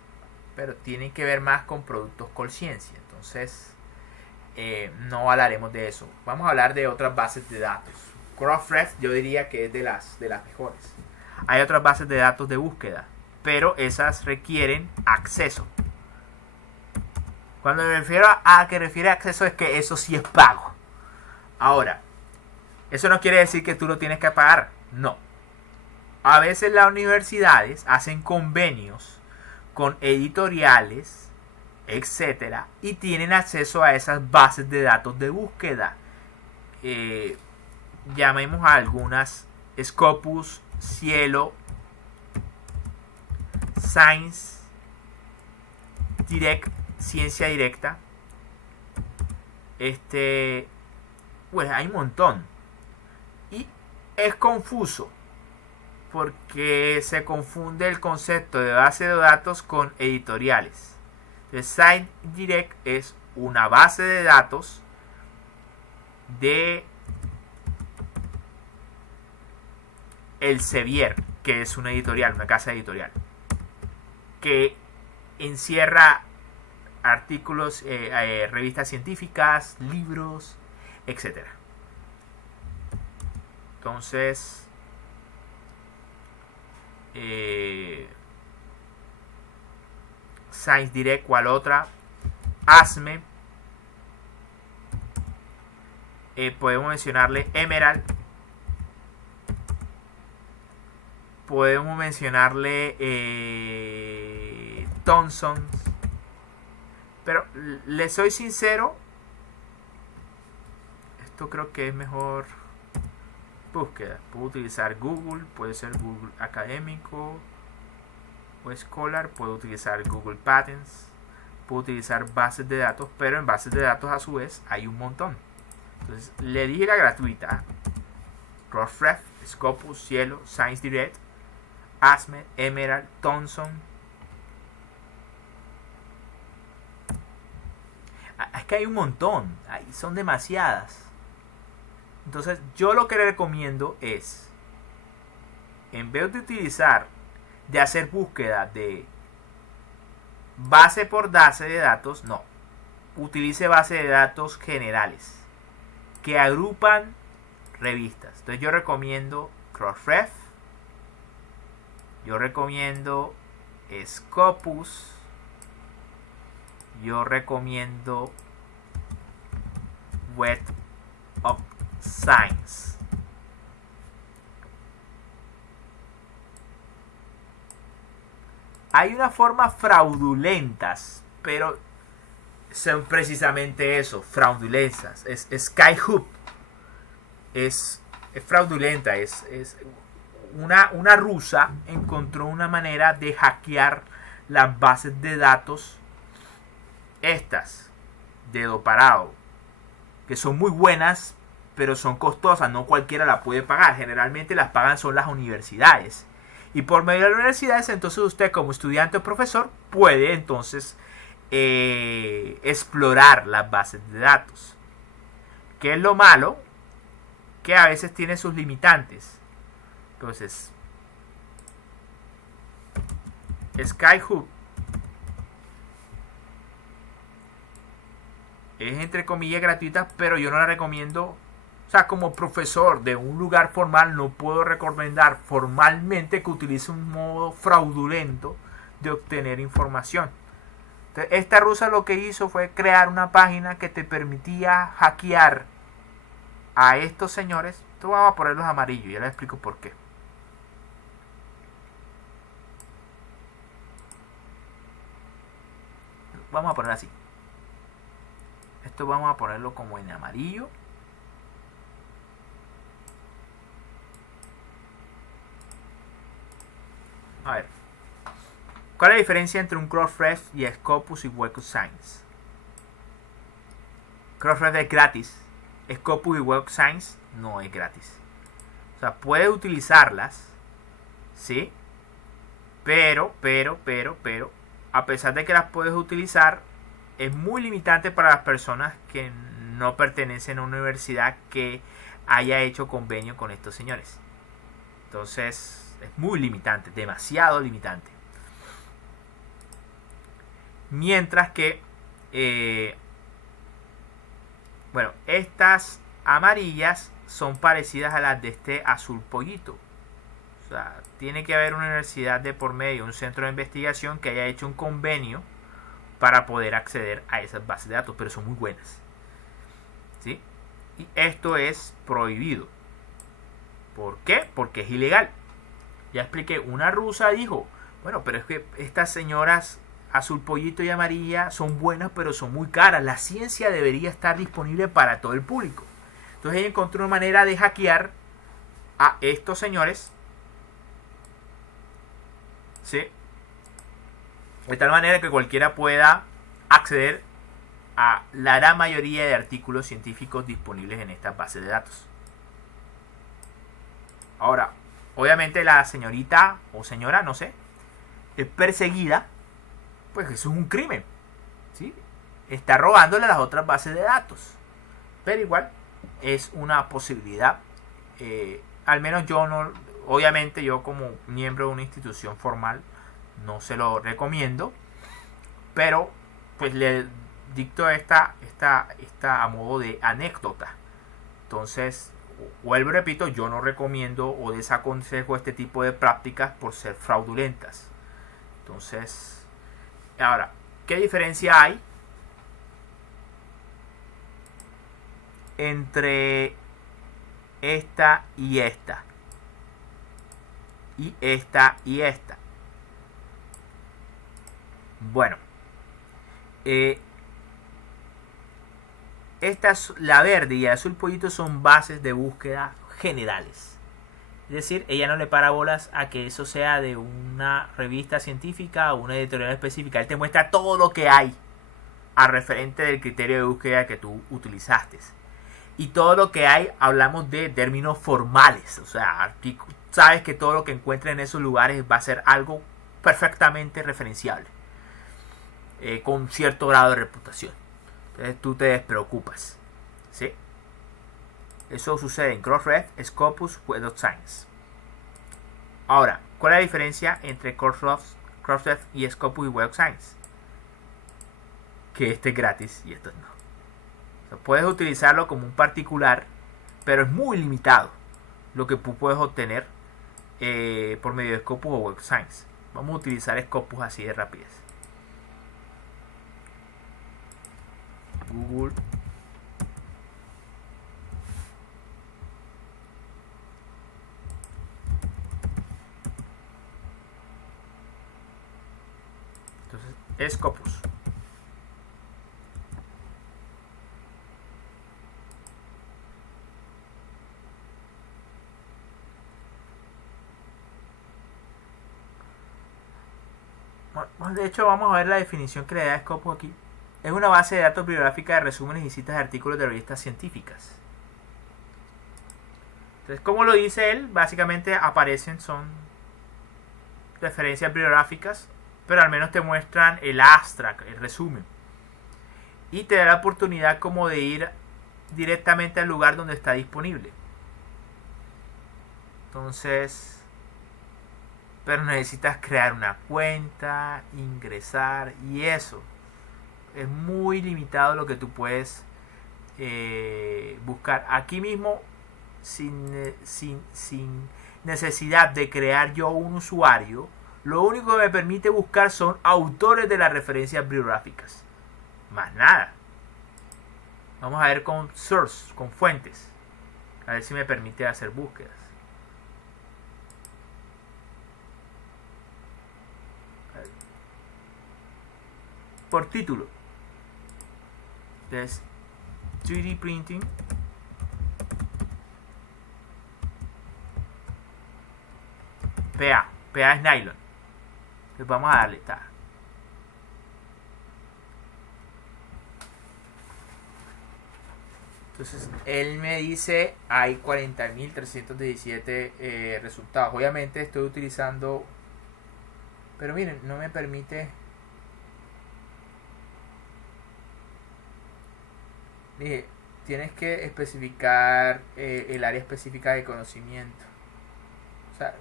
pero tienen que ver más con productos Colciencia. Entonces, no hablaremos de eso. Vamos a hablar de otras bases de datos. Crossref yo diría que es de las mejores. Hay otras bases de datos de búsqueda, pero esas requieren acceso. Cuando me refiero a que refiere a acceso es que eso sí es pago. Ahora, eso no quiere decir que tú lo tienes que pagar. No. A veces las universidades hacen convenios con editoriales, etcétera, y tienen acceso a esas bases de datos de búsqueda. Llamemos a algunas: Scopus, Cielo, Science Direct, Ciencia Directa. Pues hay un montón. Y es confuso porque se confunde el concepto de base de datos con editoriales. Entonces, Science Direct es una base de datos de Elsevier, que es una editorial, una casa editorial, que encierra artículos, revistas científicas, libros, etc. Entonces, Science Direct, ¿cuál otra? ASME. Podemos mencionarle Emerald. Podemos mencionarle Thomson. Pero les soy sincero, esto creo que es mejor búsqueda. Puedo utilizar Google, puede ser Google Académico o Scholar, puedo utilizar Google Patents, puedo utilizar bases de datos, pero en bases de datos a su vez hay un montón. Entonces le dije la gratuita: Crossref, Scopus, Cielo, Science Direct, ASME, Emerald, Thomson. Es que hay un montón, son demasiadas. Entonces yo lo que le recomiendo es, en vez de hacer búsqueda de base por base de datos, no, utilice base de datos generales que agrupan revistas. Entonces yo recomiendo Crossref, yo recomiendo Scopus, yo recomiendo Web of Science. Hay unas formas fraudulentas, pero son precisamente eso, fraudulentas. Skyhook es fraudulenta, es una rusa encontró una manera de hackear las bases de datos estas de Doparado, que son muy buenas, pero son costosas, no cualquiera la puede pagar. Generalmente las pagan son las universidades, y por medio de las universidades entonces usted como estudiante o profesor puede entonces explorar las bases de datos. ¿Qué es lo malo? Que a veces tiene sus limitantes. Entonces, Skyhook es entre comillas gratuita, pero yo no la recomiendo. O sea, como profesor de un lugar formal no puedo recomendar formalmente que utilice un modo fraudulento de obtener información. Entonces, esta rusa lo que hizo fue crear una página que te permitía hackear a estos señores. Esto vamos a ponerlos amarillos, ya les explico por qué. Vamos a poner así. Esto vamos a ponerlo como en amarillo. A ver, ¿cuál es la diferencia entre un Crossref y Scopus y Web of Science? Crossref es gratis, Scopus y Web of Science no es gratis. O sea, puedes utilizarlas, ¿sí? Pero, a pesar de que las puedes utilizar, es muy limitante para las personas que no pertenecen a una universidad que haya hecho convenio con estos señores. Entonces es muy limitante, demasiado limitante. Mientras que bueno, estas amarillas son parecidas a las de este azul pollito. O sea, tiene que haber una universidad de por medio, un centro de investigación que haya hecho un convenio para poder acceder a esas bases de datos, pero son muy buenas. ¿Sí? Y esto es prohibido. ¿Por qué? Porque es ilegal. Ya expliqué, una rusa dijo, bueno, pero es que estas señoras azul pollito y amarilla son buenas, pero son muy caras. La ciencia debería estar disponible para todo el público. Entonces ella encontró una manera de hackear a estos señores, ¿sí? De tal manera que cualquiera pueda acceder a la gran mayoría de artículos científicos disponibles en estas bases de datos. Ahora, obviamente la señorita o señora, no sé, es perseguida, pues eso es un crimen, ¿sí? Está robándole a las otras bases de datos. Pero igual es una posibilidad. Al menos yo no, obviamente yo como miembro de una institución formal no se lo recomiendo, pero pues le dicto esta a modo de anécdota. Entonces, vuelvo y repito, yo no recomiendo o desaconsejo este tipo de prácticas por ser fraudulentas. Entonces, ahora, ¿qué diferencia hay entre esta y esta? Y esta y esta. Bueno, la verde y el azul pollito son bases de búsqueda generales. Es decir, ella no le para bolas a que eso sea de una revista científica o una editorial específica. Él te muestra todo lo que hay a referente del criterio de búsqueda que tú utilizaste. Y todo lo que hay, hablamos de términos formales. O sea, sabes que todo lo que encuentres en esos lugares va a ser algo perfectamente referenciable. Con cierto grado de reputación. Entonces tú te despreocupas. ¿Sí? Eso sucede en Crossref, Scopus, Web of Science. Ahora, ¿cuál es la diferencia entre Crossref y Scopus y Web of Science? Que este es gratis y esto no. O sea, puedes utilizarlo como un particular, pero es muy limitado lo que tú puedes obtener por medio de Scopus o Web of Science. Vamos a utilizar Scopus así de rapidez. Google. Entonces, Scopus. Bueno, de hecho, vamos a ver la definición que le da Scopus aquí. Es una base de datos bibliográfica de resúmenes y citas de artículos de revistas científicas. Entonces, como lo dice él, básicamente aparecen, son referencias bibliográficas, pero al menos te muestran el abstract, el resumen. Y te da la oportunidad como de ir directamente al lugar donde está disponible. Entonces, pero necesitas crear una cuenta, ingresar y eso. Es muy limitado lo que tú puedes buscar. Aquí mismo, sin necesidad de crear yo un usuario, lo único que me permite buscar son autores de las referencias bibliográficas. Más nada. Vamos a ver con source, con fuentes. A ver si me permite hacer búsquedas. Por título. Entonces, 3D printing. PA es nylon. Entonces vamos a darle. Está. Entonces él me dice hay 40.317 resultados. Obviamente estoy utilizando, pero miren, no me permite. Dije, tienes que especificar el área específica de conocimiento. O sea,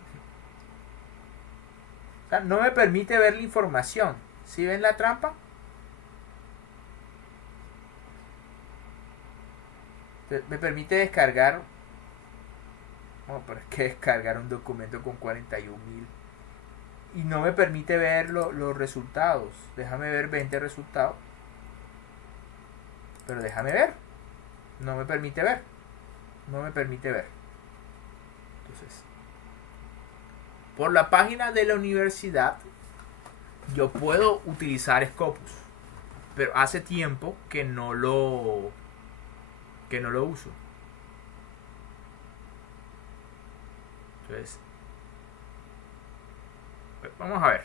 no me permite ver la información. ¿Sí ven la trampa? Me permite descargar. No, pero es que descargar un documento con 41.000. Y no me permite ver los resultados. Déjame ver 20 resultados. Pero déjame ver. No me permite ver. No me permite ver. Entonces, por la página de la universidad, yo puedo utilizar Scopus. Pero hace tiempo que no lo uso. Entonces, vamos a ver.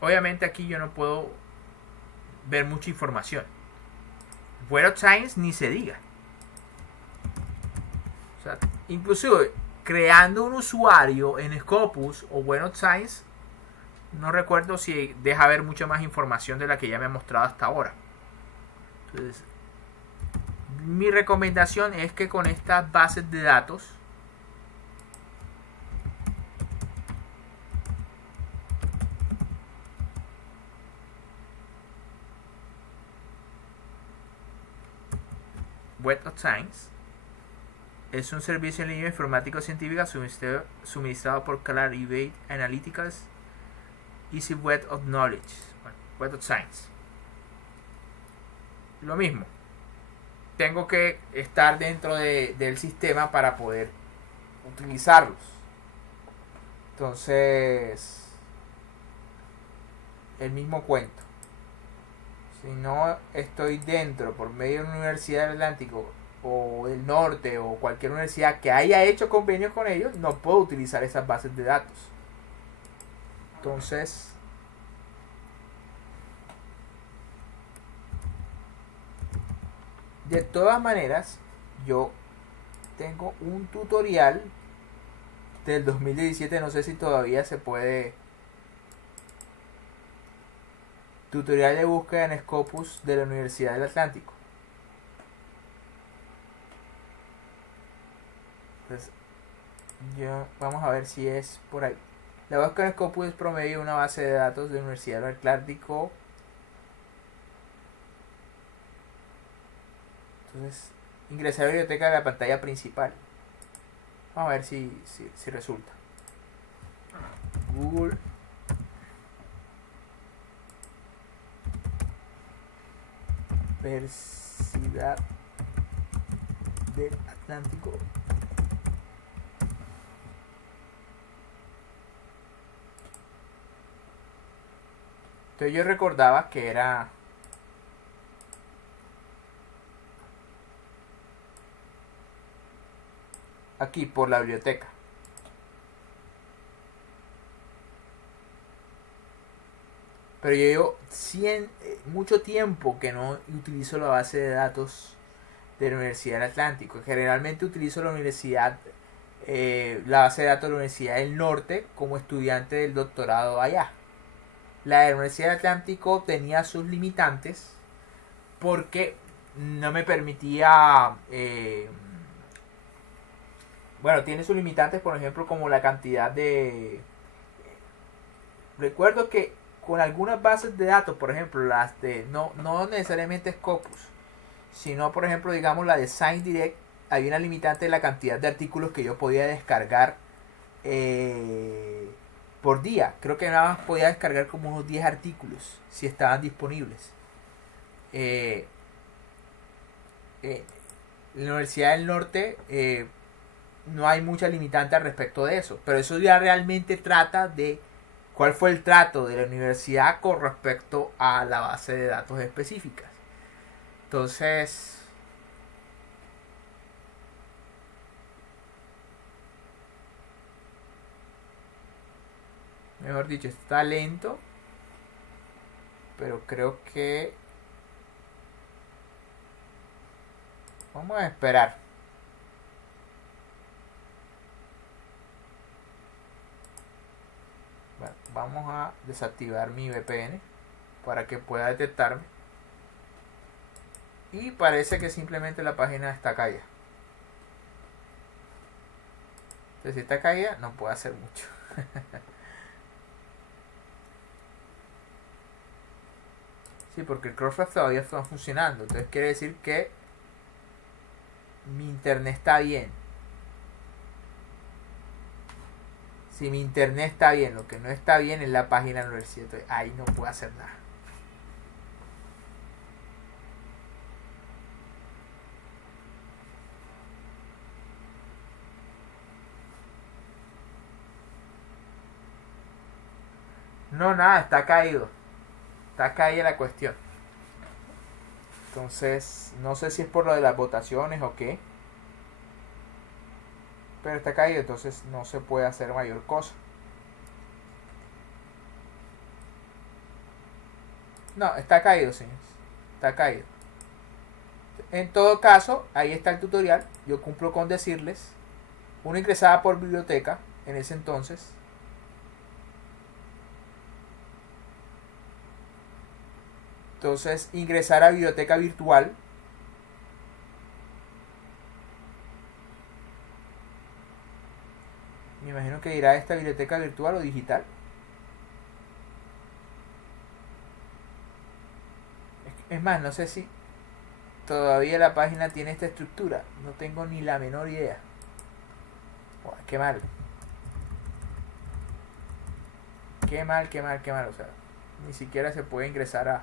Obviamente aquí yo no puedo ver mucha información. Web of Science ni se diga. O sea, inclusive creando un usuario en Scopus o Web of Science, no recuerdo si deja ver mucha más información de la que ya me ha mostrado hasta ahora. Entonces, mi recomendación es que con estas bases de datos Web of Science es un servicio en línea informático científica suministrado por Clarivate Analytics Easy Web of Knowledge, Web of Science. Lo mismo, tengo que estar dentro del sistema para poder utilizarlos. Entonces, el mismo cuento. Si no estoy dentro por medio de una universidad del Atlántico o del Norte o cualquier universidad que haya hecho convenios con ellos, no puedo utilizar esas bases de datos. Entonces, de todas maneras, yo tengo un tutorial del 2017, no sé si todavía se puede. Tutorial de búsqueda en Scopus de la Universidad del Atlántico. Entonces, vamos a ver si es por ahí. La búsqueda en Scopus es promedio de una base de datos de la Universidad del Atlántico. Entonces, ingresar a la biblioteca de la pantalla principal. Vamos a ver si resulta. Google Universidad del Atlántico. Entonces yo recordaba que era aquí por la biblioteca. Pero yo llevo mucho tiempo que no utilizo la base de datos de la Universidad del Atlántico. Generalmente utilizo la base de datos de la Universidad del Norte como estudiante del doctorado allá. La de la Universidad del Atlántico tenía sus limitantes porque no me permitía bueno, tiene sus limitantes, por ejemplo, como la cantidad de. Recuerdo que con algunas bases de datos, por ejemplo, las de. No necesariamente Scopus, sino, por ejemplo, digamos la de ScienceDirect, había una limitante de la cantidad de artículos que yo podía descargar por día. Creo que nada más podía descargar como unos 10 artículos si estaban disponibles. La Universidad del Norte no hay mucha limitante al respecto de eso, pero eso ya realmente trata de cuál fue el trato de la universidad con respecto a la base de datos específicas. Entonces, mejor dicho, está lento, pero creo que vamos a esperar. vamos a desactivar mi VPN para que pueda detectarme. Y parece que simplemente la página está caída. Entonces si está caída no puedo hacer mucho. Sí, porque el Crossref todavía está funcionando. Entonces quiere decir que mi internet está bien. Si mi internet está bien, lo que no está bien es la página de la universidad. Entonces ahí no puedo hacer nada. No, nada, está caído. Está caída la cuestión. Entonces, no sé si es por lo de las votaciones o qué. Pero está caído, entonces no se puede hacer mayor cosa. No, está caído, señores. Está caído. En todo caso, ahí está el tutorial. Yo cumplo con decirles. Uno ingresaba por biblioteca en ese entonces. Entonces, ingresar a biblioteca virtual. Me imagino que dirá esta biblioteca virtual o digital. Es más, no sé si todavía la página tiene esta estructura. No tengo ni la menor idea. Oh, qué mal. Qué mal, qué mal, qué mal. O sea, ni siquiera se puede ingresar a...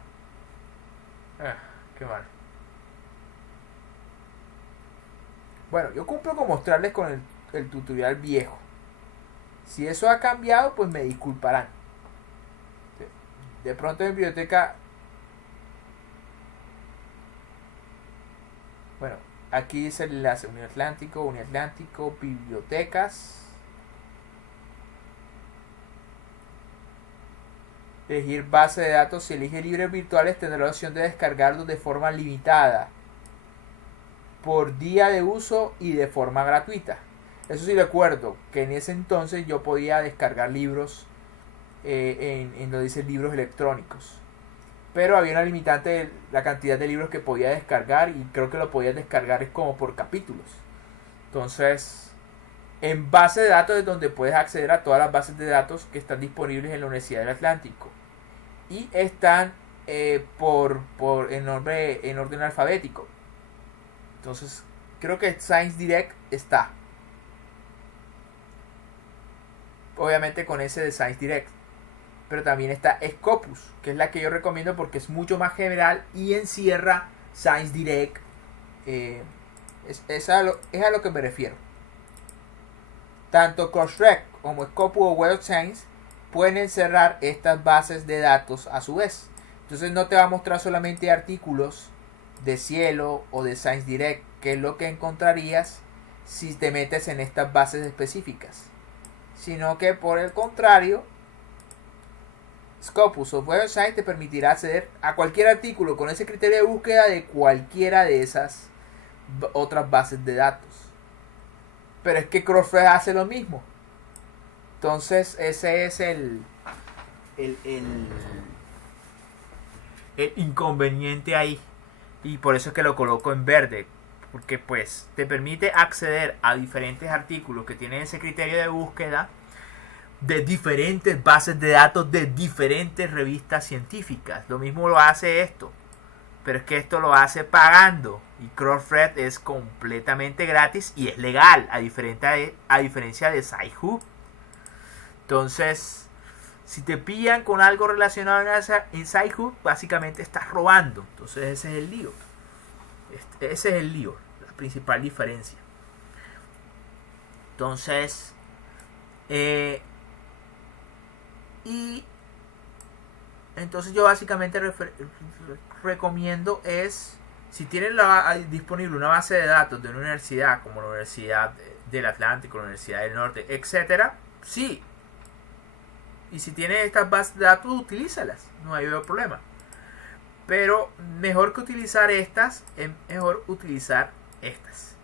qué mal. Bueno, yo cumplo con mostrarles con el tutorial viejo. Si eso ha cambiado, pues me disculparán. De pronto en biblioteca... Bueno, aquí dice el enlace Uniatlántico, bibliotecas. Elegir base de datos. Si elige libros virtuales tendrá la opción de descargarlos de forma limitada, por día de uso y de forma gratuita. Eso sí recuerdo que en ese entonces yo podía descargar libros en donde dice libros electrónicos. Pero había una limitante de la cantidad de libros que podía descargar y creo que lo podía descargar es como por capítulos. Entonces, en base de datos es donde puedes acceder a todas las bases de datos que están disponibles en la Universidad del Atlántico. Y están en orden alfabético. Entonces, creo que Science Direct está. Obviamente con ese de Science Direct. Pero también está Scopus, que es la que yo recomiendo porque es mucho más general y encierra Science Direct. Es a lo que me refiero. Tanto Crossref como Scopus o Web of Science pueden encerrar estas bases de datos a su vez. Entonces no te va a mostrar solamente artículos de Cielo o de Science Direct, que es lo que encontrarías si te metes en estas bases específicas, sino que por el contrario, Scopus o Web of Science te permitirá acceder a cualquier artículo con ese criterio de búsqueda de cualquiera de esas otras bases de datos. Pero es que Crossref hace lo mismo. Entonces ese es el inconveniente ahí. Y por eso es que lo coloco en verde. Porque pues te permite acceder a diferentes artículos que tienen ese criterio de búsqueda de diferentes bases de datos de diferentes revistas científicas. Lo mismo lo hace esto. Pero es que esto lo hace pagando. Y Crossref es completamente gratis y es legal. A diferencia de SciHub. Entonces, si te pillan con algo relacionado en SciHub, básicamente estás robando. Entonces ese es el lío. Ese es el lío. La principal diferencia. Entonces, y entonces yo básicamente recomiendo es, si tienen disponible una base de datos de una universidad como la Universidad del Atlántico, la Universidad del Norte, etcétera, sí. Y si tienen estas bases de datos, utilízalas, no hay problema. Pero mejor que utilizar estas, es mejor utilizar estas.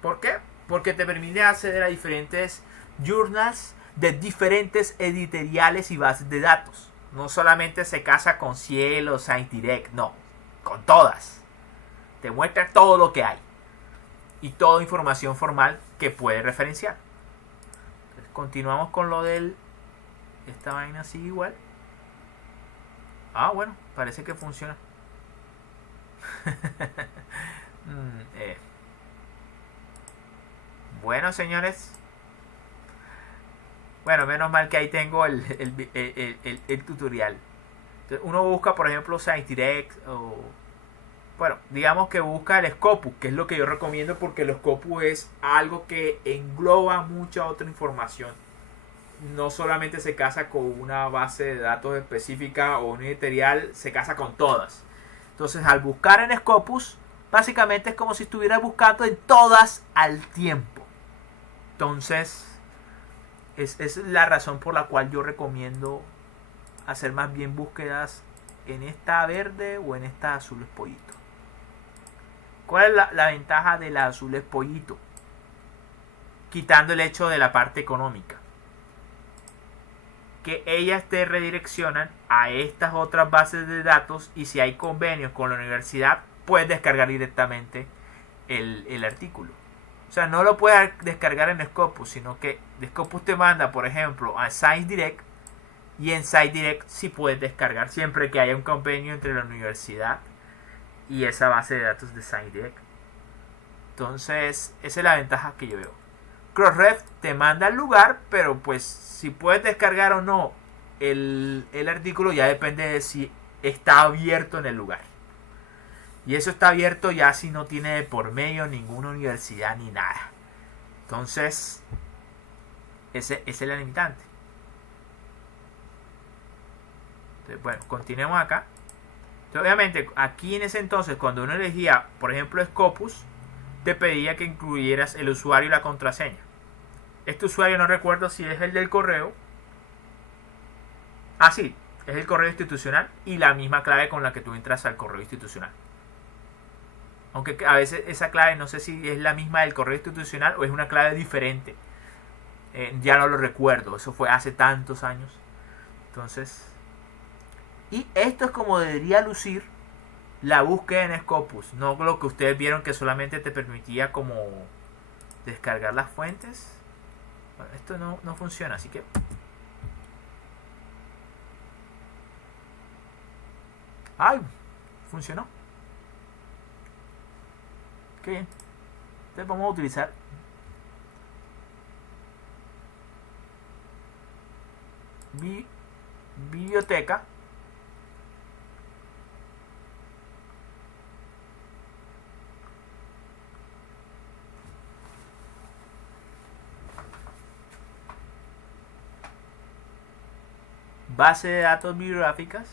¿Por qué? Porque te permite acceder a diferentes journals, de diferentes editoriales y bases de datos. No solamente se casa con Cielo o ScienceDirect, no, con todas. Te muestra todo lo que hay y toda información formal que puede referenciar. Entonces, continuamos con lo del... Esta vaina sigue igual. Ah, bueno, parece que funciona. Bueno, señores. Bueno, menos mal que ahí tengo el tutorial. Entonces, uno busca, por ejemplo, ScienceDirect o... Bueno, digamos que busca el Scopus, que es lo que yo recomiendo porque el Scopus es algo que engloba mucha otra información. No solamente se casa con una base de datos específica o un editorial, se casa con todas. Entonces, al buscar en Scopus, básicamente es como si estuvieras buscando en todas al tiempo. Entonces, es la razón por la cual yo recomiendo hacer más bien búsquedas en esta verde o en esta azul pollito. ¿Cuál es la ventaja de la azul pollito? Quitando el hecho de la parte económica. Que ellas te redireccionan a estas otras bases de datos y si hay convenios con la universidad, puedes descargar directamente el artículo. O sea, no lo puedes descargar en Scopus, sino que Scopus te manda, por ejemplo, a ScienceDirect y en ScienceDirect sí puedes descargar siempre que haya un convenio entre la universidad y esa base de datos de ScienceDirect. Entonces, esa es la ventaja que yo veo. Crossref te manda al lugar, pero pues si puedes descargar o no el artículo ya depende de si está abierto en el lugar. Y eso está abierto ya si no tiene de por medio ninguna universidad ni nada. Entonces, ese es el limitante. Entonces, bueno, continuemos acá. Entonces, obviamente, aquí en ese entonces, cuando uno elegía, por ejemplo, Scopus, te pedía que incluyeras el usuario y la contraseña. Este usuario no recuerdo si es el del correo. Ah, sí, es el correo institucional y la misma clave con la que tú entras al correo institucional. Aunque a veces esa clave no sé si es la misma del correo institucional o es una clave diferente. Ya no lo recuerdo, eso fue hace tantos años. Entonces, y esto es como debería lucir la búsqueda en Scopus. No lo que ustedes vieron que solamente te permitía como descargar las fuentes. Bueno, esto no funciona, así que... ¡Ay! Funcionó. Qué bien. Entonces vamos a utilizar biblioteca. Base de datos bibliográficas.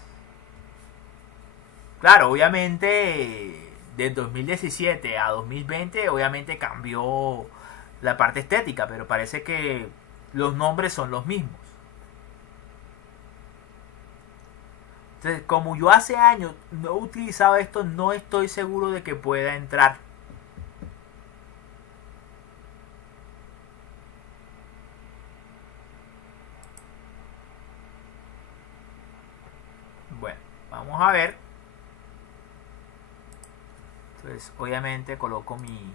Claro, obviamente de 2017 a 2020 obviamente cambió la parte estética, pero parece que los nombres son los mismos. Entonces, como yo hace años no he utilizado esto, no estoy seguro de que pueda entrar. Bueno, vamos a ver. Entonces, obviamente coloco mi...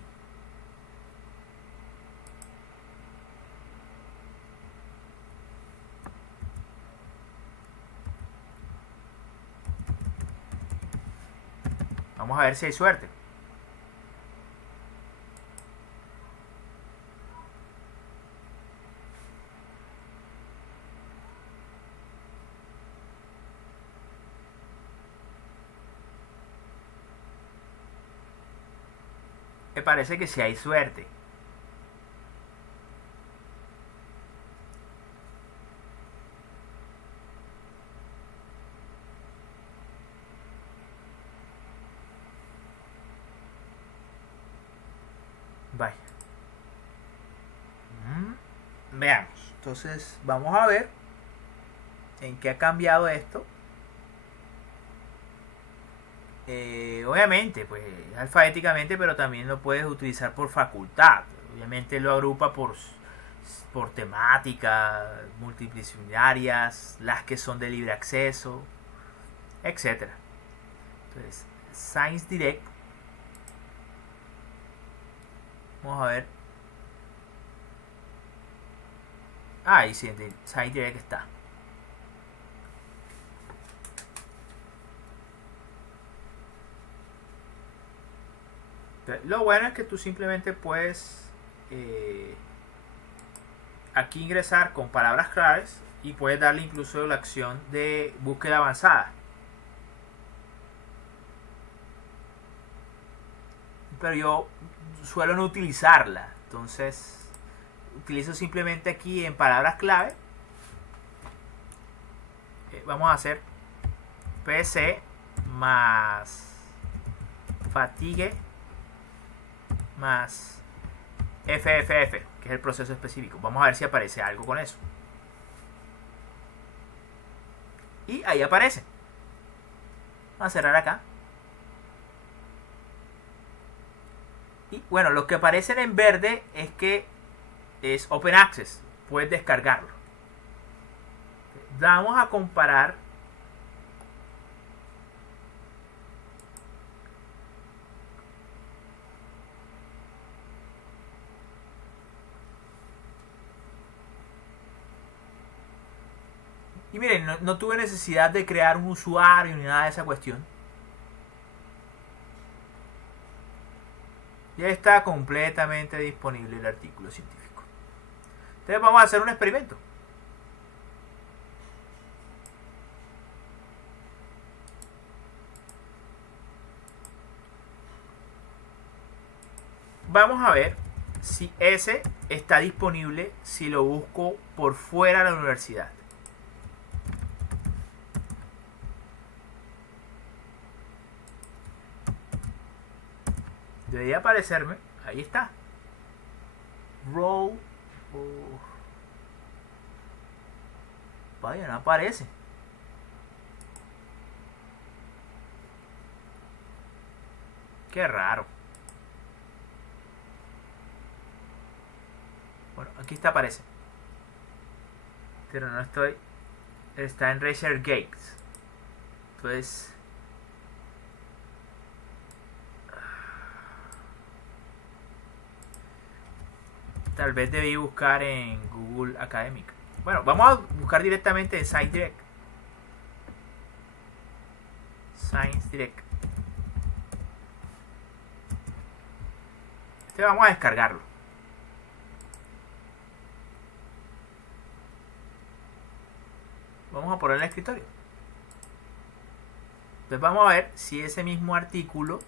Vamos a ver si hay suerte. Me parece que sí hay suerte. Vaya. Veamos. Entonces, vamos a ver en qué ha cambiado esto. Obviamente, pues alfabéticamente, pero también lo puedes utilizar por facultad. Obviamente lo agrupa por por temática, multidisciplinarias, las que son de libre acceso, etcétera. Entonces, Science Direct, vamos a ver. Ahí sí, Science Direct está. Entonces, lo bueno es que tú simplemente puedes aquí ingresar con palabras claves y puedes darle incluso la acción de búsqueda avanzada. Pero yo suelo no utilizarla, entonces utilizo simplemente aquí en palabras clave. Vamos a hacer PC más fatigue más FFF, que es el proceso específico. Vamos a ver si aparece algo con eso. Y ahí aparece. Vamos a cerrar acá. Y bueno, lo que aparecen en verde es que es Open Access. Puedes descargarlo. Vamos a comparar y miren, no tuve necesidad de crear un usuario ni nada de esa cuestión. Ya está completamente disponible el artículo científico. Entonces vamos a hacer un experimento. Vamos a ver si ese está disponible si lo busco por fuera de la universidad. Debería aparecerme. Ahí está. Roll. Oh. Vaya, no aparece. Qué raro. Bueno, aquí está, aparece. Pero no estoy. Está en ResearchGate. Entonces. Tal vez debí buscar en Google Academic. Bueno, vamos a buscar directamente en Science Direct. Science Direct. Vamos a descargarlo. Vamos a ponerlo en el escritorio. Entonces vamos a ver si ese mismo artículo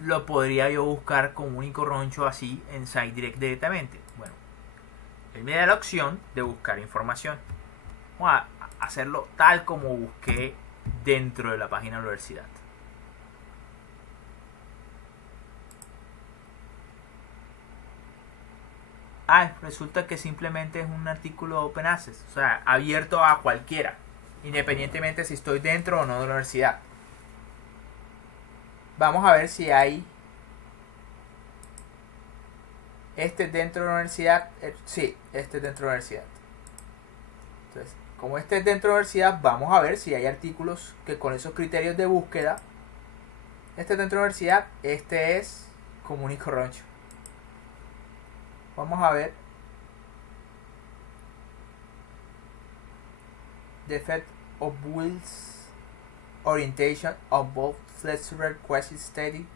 lo podría yo buscar con un corroncho así en SciDirect directamente. Bueno, él me da la opción de buscar información. Vamos a hacerlo tal como busqué dentro de la página de la universidad. Resulta que simplemente es un artículo Open Access, o sea, abierto a cualquiera, independientemente si estoy dentro o no de la universidad. Vamos a ver si hay este dentro de la universidad. Sí, este es dentro de la universidad. Entonces, como este es dentro de la universidad, vamos a ver si hay artículos que con esos criterios de búsqueda. Este es dentro de la universidad, este es común y corroncho. Vamos a ver the effect of Will's orientation of both flexible quasi study.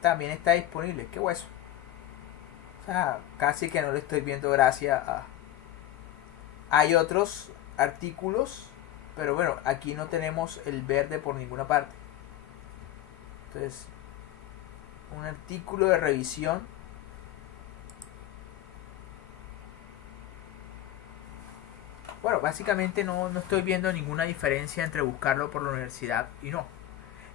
También está disponible. Qué hueso. O sea, casi que no lo estoy viendo gracias a... Hay otros artículos, pero bueno, aquí no tenemos el verde por ninguna parte. Entonces, un artículo de revisión. Bueno, básicamente no estoy viendo ninguna diferencia entre buscarlo por la universidad y no.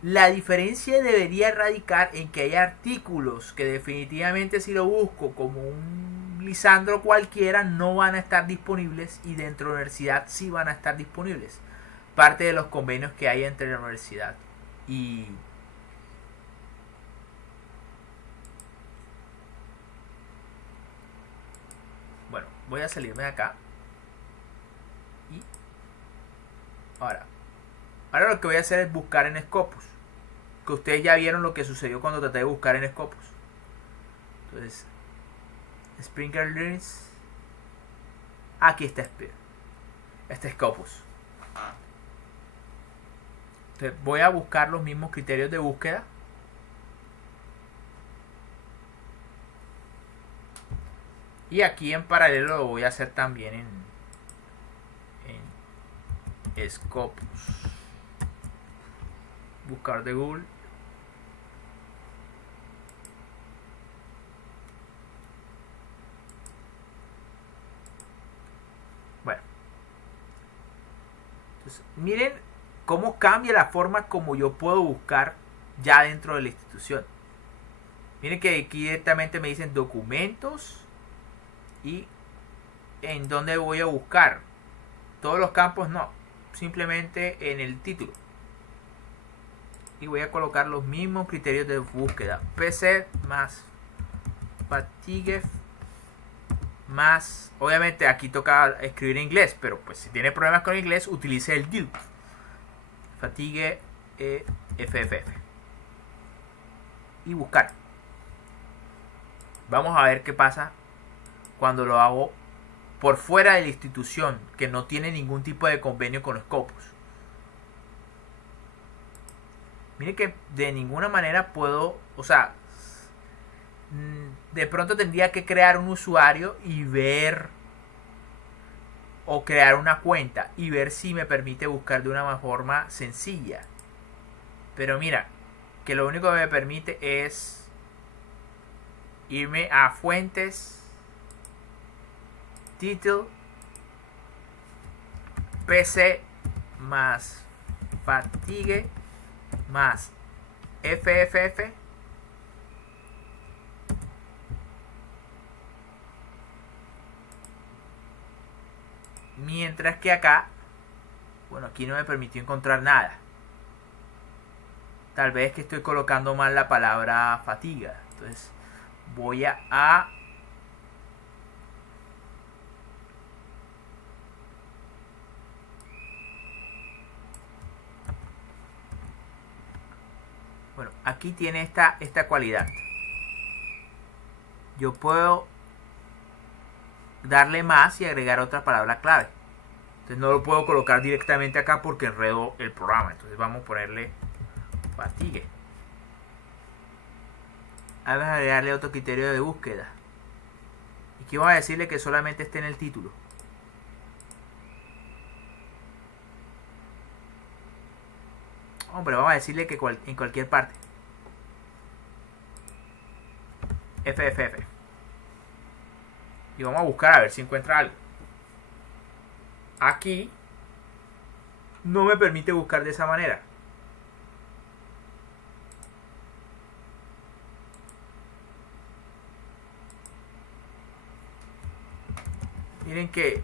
La diferencia debería radicar en que hay artículos que definitivamente si lo busco como un Lisandro cualquiera no van a estar disponibles y dentro de la universidad sí van a estar disponibles. Parte de los convenios que hay entre la universidad y voy a salirme de acá. Y ahora lo que voy a hacer es buscar en Scopus. Que ustedes ya vieron lo que sucedió cuando traté de buscar en Scopus. Entonces, Sprinkler Lyrics. Aquí está Scopus. Entonces, voy a buscar los mismos criterios de búsqueda. Y aquí en paralelo lo voy a hacer también en Scopus. Buscar de Google. Bueno. Entonces, miren cómo cambia la forma como yo puedo buscar ya dentro de la institución. Miren que aquí directamente me dicen documentos y en dónde voy a buscar. Todos los campos no, simplemente en el título. Y voy a colocar los mismos criterios de búsqueda. PC más fatigue más. Obviamente aquí toca escribir en inglés, pero pues si tiene problemas con inglés, utilice el DIL. Fatigue FFF. Y buscar. Vamos a ver qué pasa cuando lo hago por fuera de la institución que no tiene ningún tipo de convenio con Scopus. Miren que de ninguna manera puedo, o sea, de pronto tendría que crear un usuario y ver, o crear una cuenta y ver si me permite buscar de una forma sencilla. Pero mira, que lo único que me permite es irme a fuentes, título, PC más fatigue más FFF mientras que acá, bueno, aquí no me permitió encontrar nada. Tal vez que estoy colocando mal la palabra fatiga. Entonces voy a bueno, aquí tiene esta cualidad. Yo puedo darle más y agregar otra palabra clave. Entonces no lo puedo colocar directamente acá porque enredo el programa. Entonces vamos a ponerle fatigue. Vamos a agregarle otro criterio de búsqueda. Y aquí vamos a decirle que solamente esté en el título. Hombre, vamos a decirle que en cualquier parte. FFF. Y vamos a buscar a ver si encuentra algo. Aquí no me permite buscar de esa manera. Miren que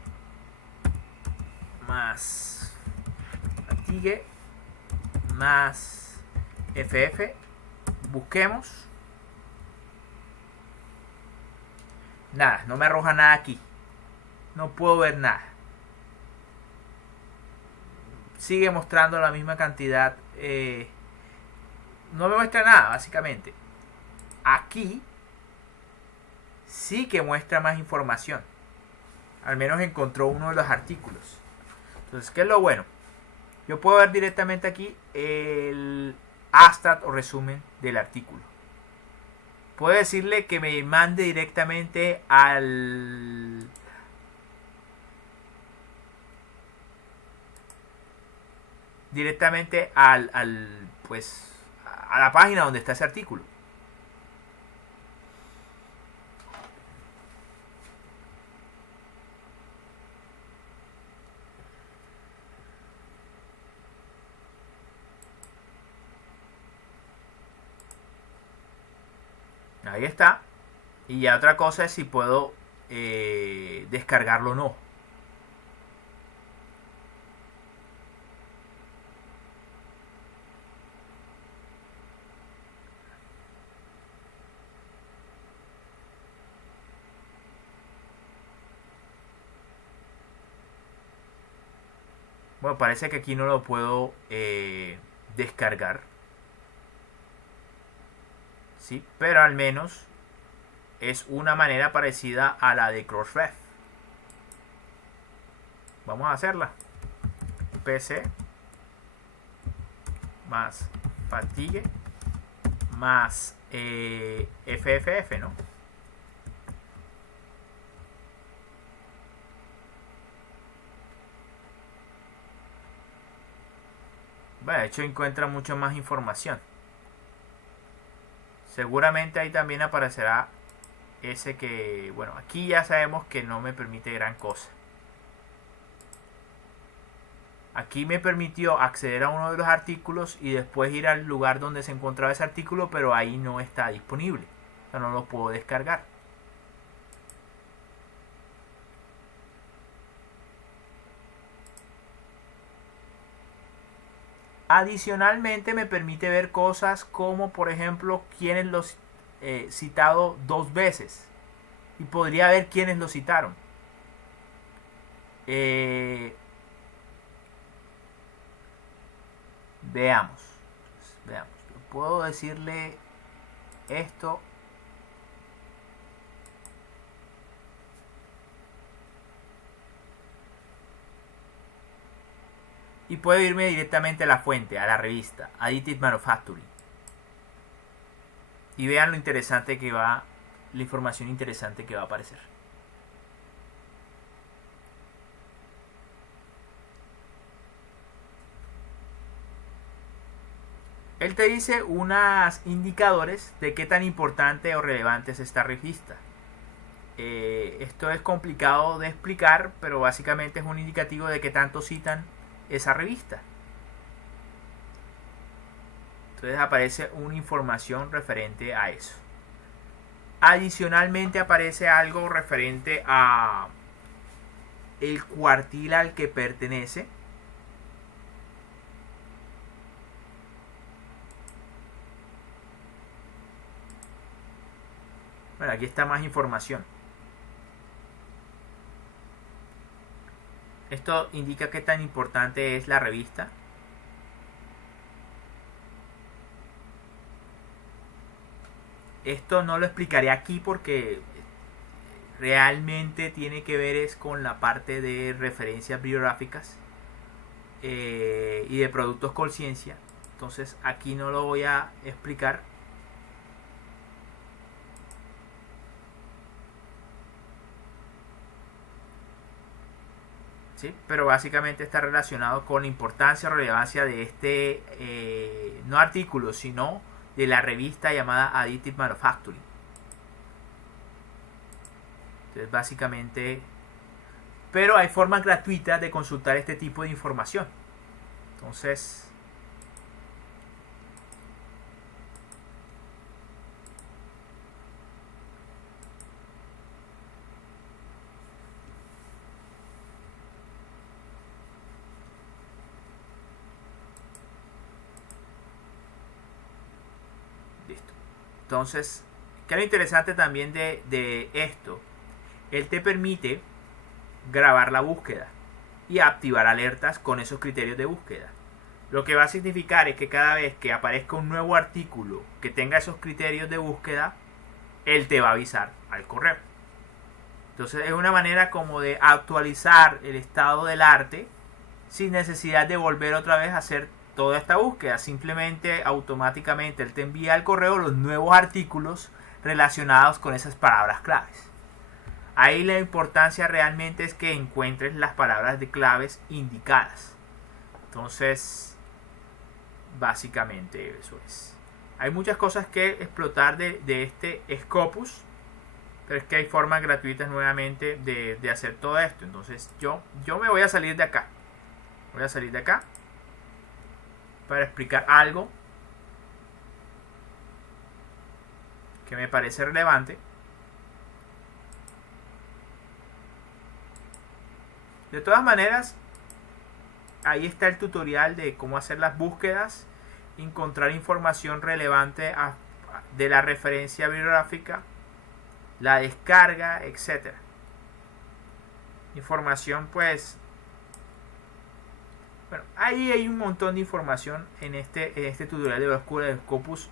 más fatigue más FF. Busquemos. Nada, no me arroja nada aquí. No puedo ver nada. Sigue mostrando la misma cantidad. No me muestra nada, básicamente. Aquí sí que muestra más información. Al menos encontró uno de los artículos. Entonces, ¿qué es lo bueno? Yo puedo ver directamente aquí el abstract o resumen del artículo. Puedo decirle que me mande directamente al pues a la página donde está ese artículo. Ahí está. Y ya otra cosa es si puedo descargarlo o no. Bueno, parece que aquí no lo puedo descargar. ¿Sí? Pero al menos es una manera parecida a la de Crossref. Vamos a hacerla. PC más fatigue más FFF, ¿no? Bueno, de hecho encuentra mucho más información. Seguramente ahí también aparecerá ese que, bueno, aquí ya sabemos que no me permite gran cosa. Aquí me permitió acceder a uno de los artículos y después ir al lugar donde se encontraba ese artículo, pero ahí no está disponible. O sea, no lo puedo descargar. Adicionalmente me permite ver cosas como, por ejemplo, quienes los citado 2 veces. Y podría ver quiénes lo citaron. Eh, veamos. Veamos. Puedo decirle esto. Y puedo irme directamente a la fuente, a la revista, Additive Manufacturing. Y vean lo interesante que va, la información interesante que va a aparecer. Él te dice unos indicadores de qué tan importante o relevante es esta revista. Esto es complicado de explicar, pero básicamente es un indicativo de qué tanto citan esa revista. Entonces aparece una información referente a eso. Adicionalmente aparece algo referente a el cuartil al que pertenece. Bueno, aquí está más información. Esto indica qué tan importante es la revista. Esto no lo explicaré aquí porque realmente tiene que ver es con la parte de referencias bibliográficas y de productos conciencia. Entonces aquí no lo voy a explicar. ¿Sí? Pero básicamente está relacionado con la importancia o relevancia de este no artículo, sino de la revista llamada Additive Manufacturing. Entonces básicamente, pero hay formas gratuitas de consultar este tipo de información. Entonces listo. Entonces, ¿qué es lo interesante también de esto? Él te permite grabar la búsqueda y activar alertas con esos criterios de búsqueda. Lo que va a significar es que cada vez que aparezca un nuevo artículo que tenga esos criterios de búsqueda, él te va a avisar al correo. Entonces es una manera como de actualizar el estado del arte sin necesidad de volver otra vez a hacer toda esta búsqueda. Simplemente automáticamente él te envía al correo los nuevos artículos relacionados con esas palabras claves. Ahí la importancia realmente es que encuentres las palabras de claves indicadas. Entonces, básicamente eso es. Hay muchas cosas que explotar de este Scopus, pero es que hay formas gratuitas nuevamente de hacer todo esto. Entonces yo me voy a salir de acá. Voy a salir de acá para explicar algo que me parece relevante. De todas maneras, ahí está el tutorial de cómo hacer las búsquedas, encontrar información relevante de la referencia bibliográfica, la descarga, etc. Información pues Bueno, ahí hay un montón de información en este tutorial de la Escuela de Scopus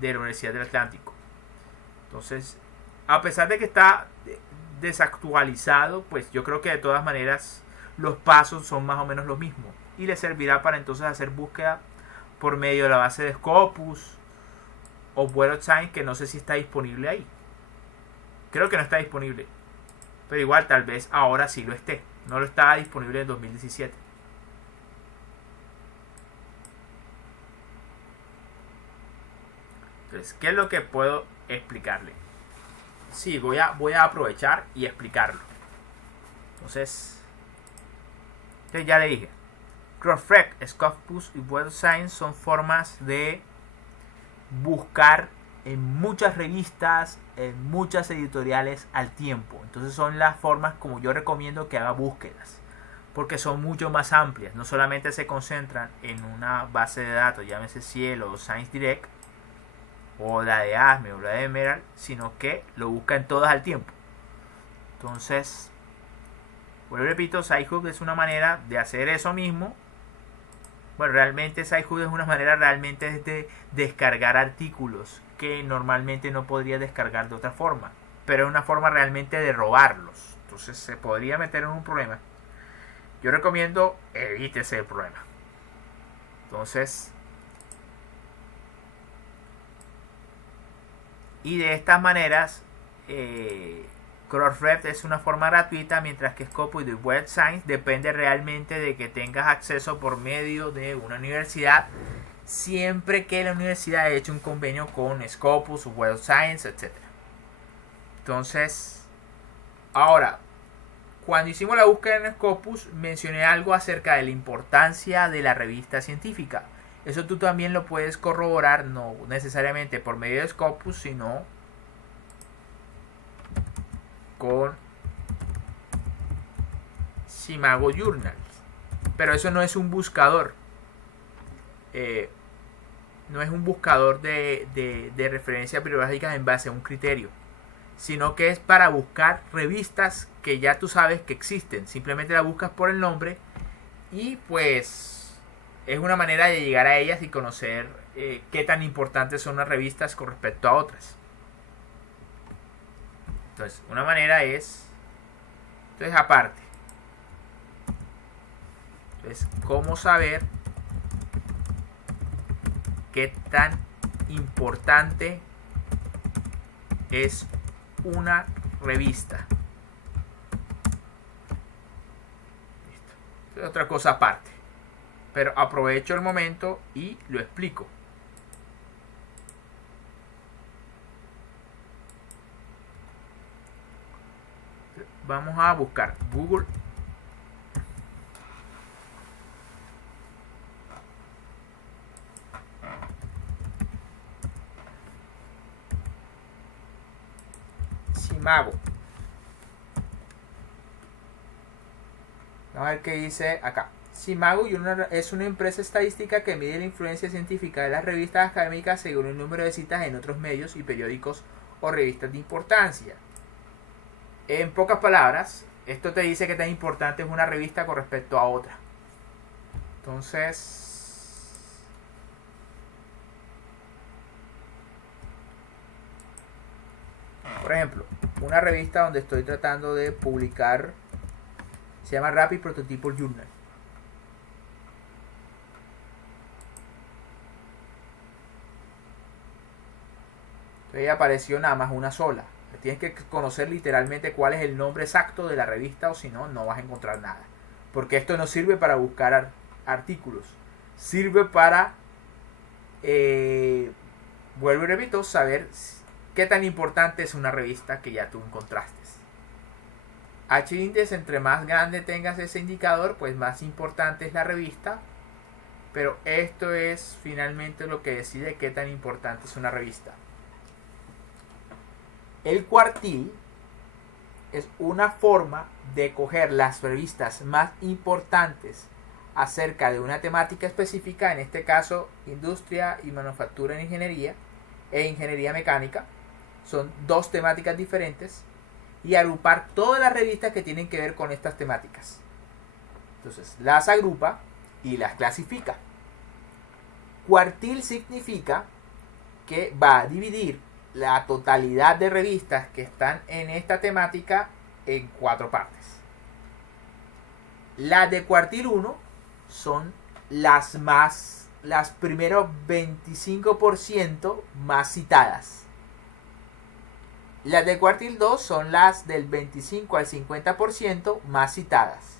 de la Universidad del Atlántico. Entonces, a pesar de que está desactualizado, pues yo creo que de todas maneras los pasos son más o menos los mismos. Y le servirá para entonces hacer búsqueda por medio de la base de Scopus o Web of Science, que no sé si está disponible ahí. Creo que no está disponible. Pero igual tal vez ahora sí lo esté. No lo estaba disponible en 2017. Entonces, ¿qué es lo que puedo explicarle? Sí, voy a aprovechar y explicarlo. Entonces ya le dije. Crossref, Scopus y Web of Science son formas de buscar en muchas revistas, en muchas editoriales al tiempo. Entonces son las formas como yo recomiendo que haga búsquedas, porque son mucho más amplias. No solamente se concentran en una base de datos, llámese Cielo o Science Direct, o la de ASME o la de Emerald, sino que lo buscan todas al tiempo. Entonces, bueno, repito, SciHub es una manera de hacer eso mismo. Bueno, realmente SciHub es una manera realmente de descargar artículos que normalmente no podría descargar de otra forma, pero es una forma realmente de robarlos. Entonces se podría meter en un problema. Yo recomiendo evítese el problema. Entonces, y de estas maneras, Crossref es una forma gratuita, mientras que Scopus y Web Science depende realmente de que tengas acceso por medio de una universidad, siempre que la universidad haya hecho un convenio con Scopus o Web Science, etc. Entonces, ahora, cuando hicimos la búsqueda en Scopus, mencioné algo acerca de la importancia de la revista científica. Eso tú también lo puedes corroborar, no necesariamente por medio de Scopus, sino con Simago Journals. Pero eso no es un buscador. No es un buscador de referencia bibliográfica en base a un criterio, sino que es para buscar revistas que ya tú sabes que existen. Simplemente la buscas por el nombre y pues es una manera de llegar a ellas y conocer qué tan importantes son las revistas con respecto a otras. Entonces, una manera es, entonces aparte, entonces, ¿cómo saber qué tan importante es una revista? Listo. Es otra cosa aparte, pero aprovecho el momento y lo explico. Vamos a buscar Google Simago. Vamos a ver qué dice acá. Simago es una empresa estadística que mide la influencia científica de las revistas académicas según el número de citas en otros medios y periódicos o revistas de importancia. En pocas palabras, esto te dice que tan importante es una revista con respecto a otra. Entonces, por ejemplo, una revista donde estoy tratando de publicar se llama Rapid Prototype Journal. Entonces apareció nada más una sola. Tienes que conocer literalmente cuál es el nombre exacto de la revista, o si no, no vas a encontrar nada. Porque esto no sirve para buscar artículos. Sirve para, vuelvo y repito, saber qué tan importante es una revista que ya tú encontraste. H-índice, entre más grande tengas ese indicador, pues más importante es la revista. Pero esto es finalmente lo que decide qué tan importante es una revista. El cuartil es una forma de coger las revistas más importantes acerca de una temática específica, en este caso industria y manufactura en ingeniería e ingeniería mecánica. Son dos temáticas diferentes, y agrupar todas las revistas que tienen que ver con estas temáticas. Entonces las agrupa y las clasifica. Cuartil significa que va a dividir la totalidad de revistas que están en esta temática en 4 partes. Las de cuartil 1 son las primeros 25% más citadas. Las de cuartil 2 son las del 25 al 50% más citadas.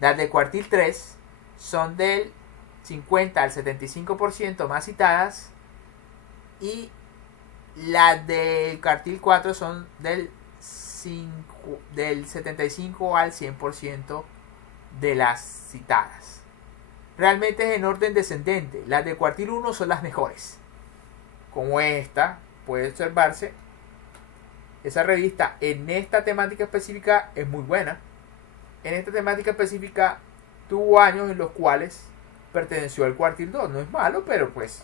Las de cuartil 3 son del 50 al 75% más citadas. Y las de cuartil 4 son del 75 al 100% de las citadas. Realmente es en orden descendente. Las de cuartil 1 son las mejores. Como esta, puede observarse, esa revista en esta temática específica es muy buena. En esta temática específica tuvo años en los cuales perteneció al cuartil 2. No es malo, pero pues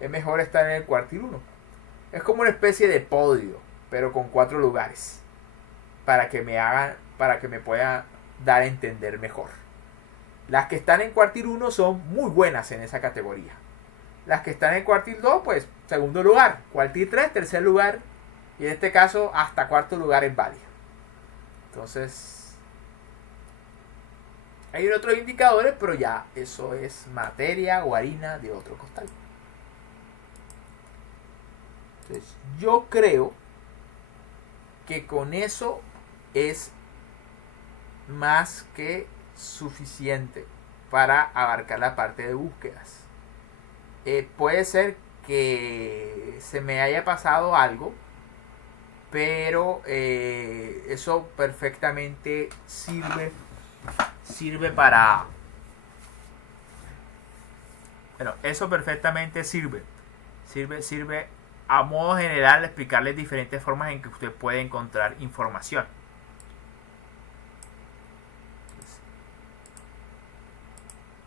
es mejor estar en el cuartil 1. Es como una especie de podio, pero con 4 lugares. Para que me pueda dar a entender mejor. Las que están en cuartil 1 son muy buenas en esa categoría. Las que están en cuartil 2, pues segundo lugar. Cuartil 3, tercer lugar. Y en este caso, hasta cuarto lugar es válido. Entonces, hay otros indicadores, pero ya eso es materia o harina de otro costal. Entonces, yo creo que con eso es más que suficiente para abarcar la parte de búsquedas. Puede ser que se me haya pasado algo, pero eso perfectamente sirve para... Bueno, eso perfectamente sirve a modo general explicarles diferentes formas en que usted puede encontrar información.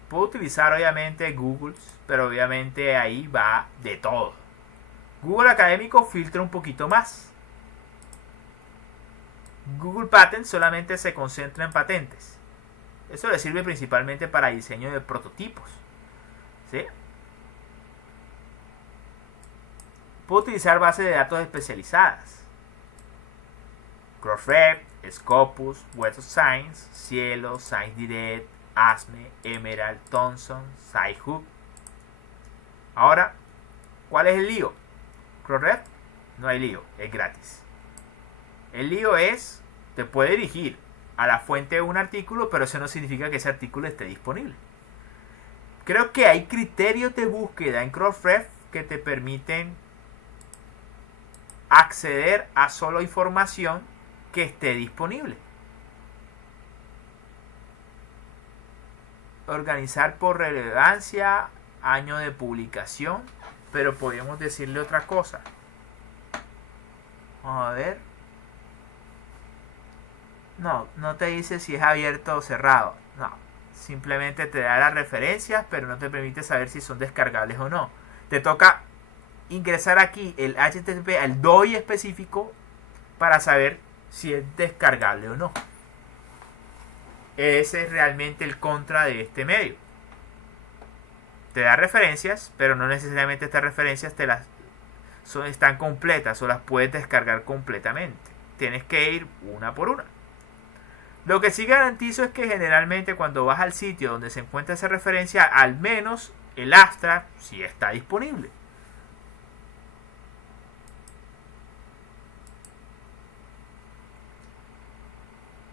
Puedo utilizar obviamente Google, pero obviamente ahí va de todo. Google Académico filtra un poquito más. Google Patents solamente se concentra en patentes. Eso le sirve principalmente para diseño de prototipos. ¿Sí? Puedo utilizar bases de datos especializadas. Crossref, Scopus, Web of Science, Cielo, ScienceDirect, ASME, Emerald, Thomson, Sci-Hub. Ahora, ¿cuál es el lío? Crossref, no hay lío, es gratis. El lío es, te puede dirigir a la fuente de un artículo, pero eso no significa que ese artículo esté disponible. Creo que hay criterios de búsqueda en Crossref que te permiten acceder a solo información que esté disponible. Organizar por relevancia, año de publicación, pero podemos decirle otra cosa. Vamos a ver. No te dice si es abierto o cerrado. No, simplemente te da las referencias, pero no te permite saber si son descargables o no. Te toca ingresar aquí el HTTP al DOI específico para saber si es descargable o no. Ese es realmente el contra de este medio. Te da referencias, pero no necesariamente estas referencias están completas o las puedes descargar completamente. Tienes que ir una por una. Lo que sí garantizo es que generalmente cuando vas al sitio donde se encuentra esa referencia, al menos el abstract sí está disponible.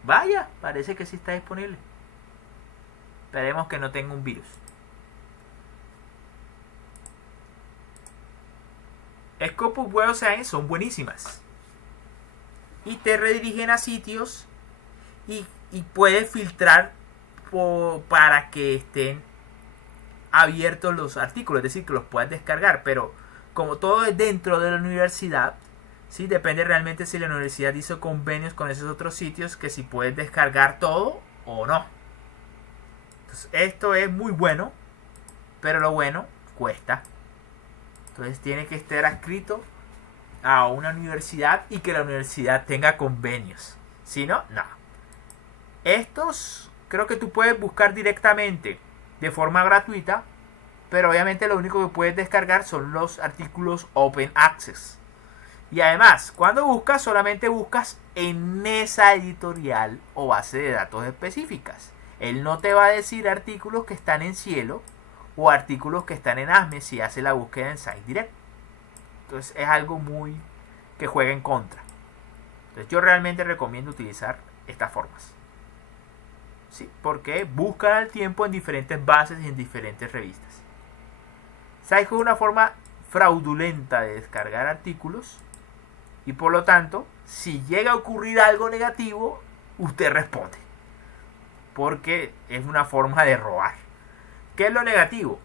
Vaya, parece que sí está disponible. Esperemos que no tenga un virus. Scopus Web of Science son buenísimas. Y te redirigen a sitios y puedes filtrar para que estén abiertos los artículos, es decir, que los puedas descargar. Pero como todo es dentro de la universidad, ¿sí? Depende realmente si la universidad hizo convenios con esos otros sitios, que si puedes descargar todo o no. Entonces, esto es muy bueno, pero lo bueno cuesta. Entonces tiene que estar adscrito a una universidad y que la universidad tenga convenios. Si no, no. Estos creo que tú puedes buscar directamente de forma gratuita, pero obviamente lo único que puedes descargar son los artículos Open Access. Y además, cuando buscas, solamente buscas en esa editorial o base de datos específicas. Él no te va a decir artículos que están en Cielo o artículos que están en ASME si hace la búsqueda en SiteDirect. Entonces es algo muy que juega en contra. Entonces yo realmente recomiendo utilizar estas formas. ¿Sí? Porque buscan al tiempo en diferentes bases y en diferentes revistas. SiteHook es una forma fraudulenta de descargar artículos y por lo tanto, si llega a ocurrir algo negativo, usted responde. Porque es una forma de robar. ¿Qué es lo negativo?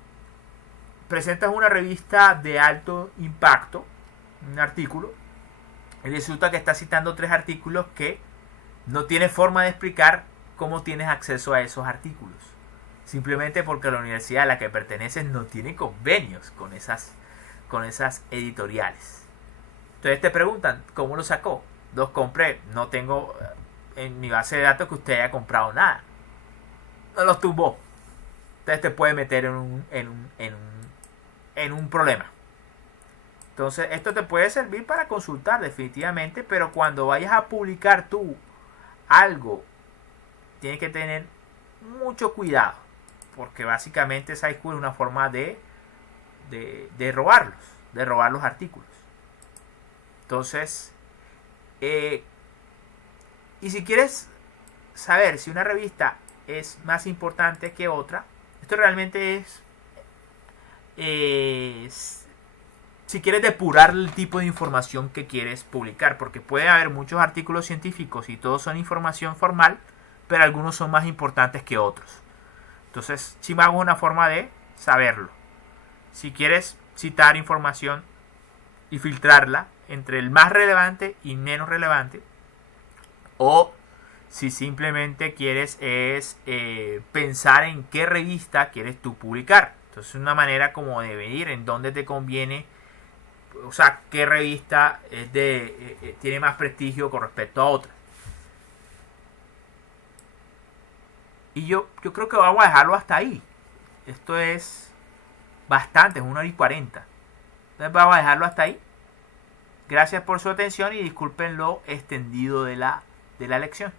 Presentas una revista de alto impacto, un artículo, y resulta que estás citando 3 artículos que no tienes forma de explicar cómo tienes acceso a esos artículos. Simplemente porque la universidad a la que perteneces no tiene convenios con esas editoriales. Entonces te preguntan, ¿cómo lo sacó? Los compré, no tengo en mi base de datos que usted haya comprado nada. No los tumbó. Entonces te puede meter en un problema. Entonces esto te puede servir para consultar definitivamente, pero cuando vayas a publicar tú algo, tienes que tener mucho cuidado, porque básicamente SiteHook es una forma de robar los artículos. Entonces, y si quieres saber si una revista es más importante que otra, esto realmente es si quieres depurar el tipo de información que quieres publicar, porque puede haber muchos artículos científicos y todos son información formal, pero algunos son más importantes que otros. Entonces, Chimago es una forma de saberlo. Si quieres citar información y filtrarla entre el más relevante y menos relevante, o si simplemente quieres pensar en qué revista quieres tú publicar. Entonces, es una manera como de medir en dónde te conviene, o sea, qué revista tiene más prestigio con respecto a otra. Y yo creo que vamos a dejarlo hasta ahí. Esto es bastante, es 1:40. Entonces vamos a dejarlo hasta ahí. Gracias por su atención y disculpen lo extendido de la lección.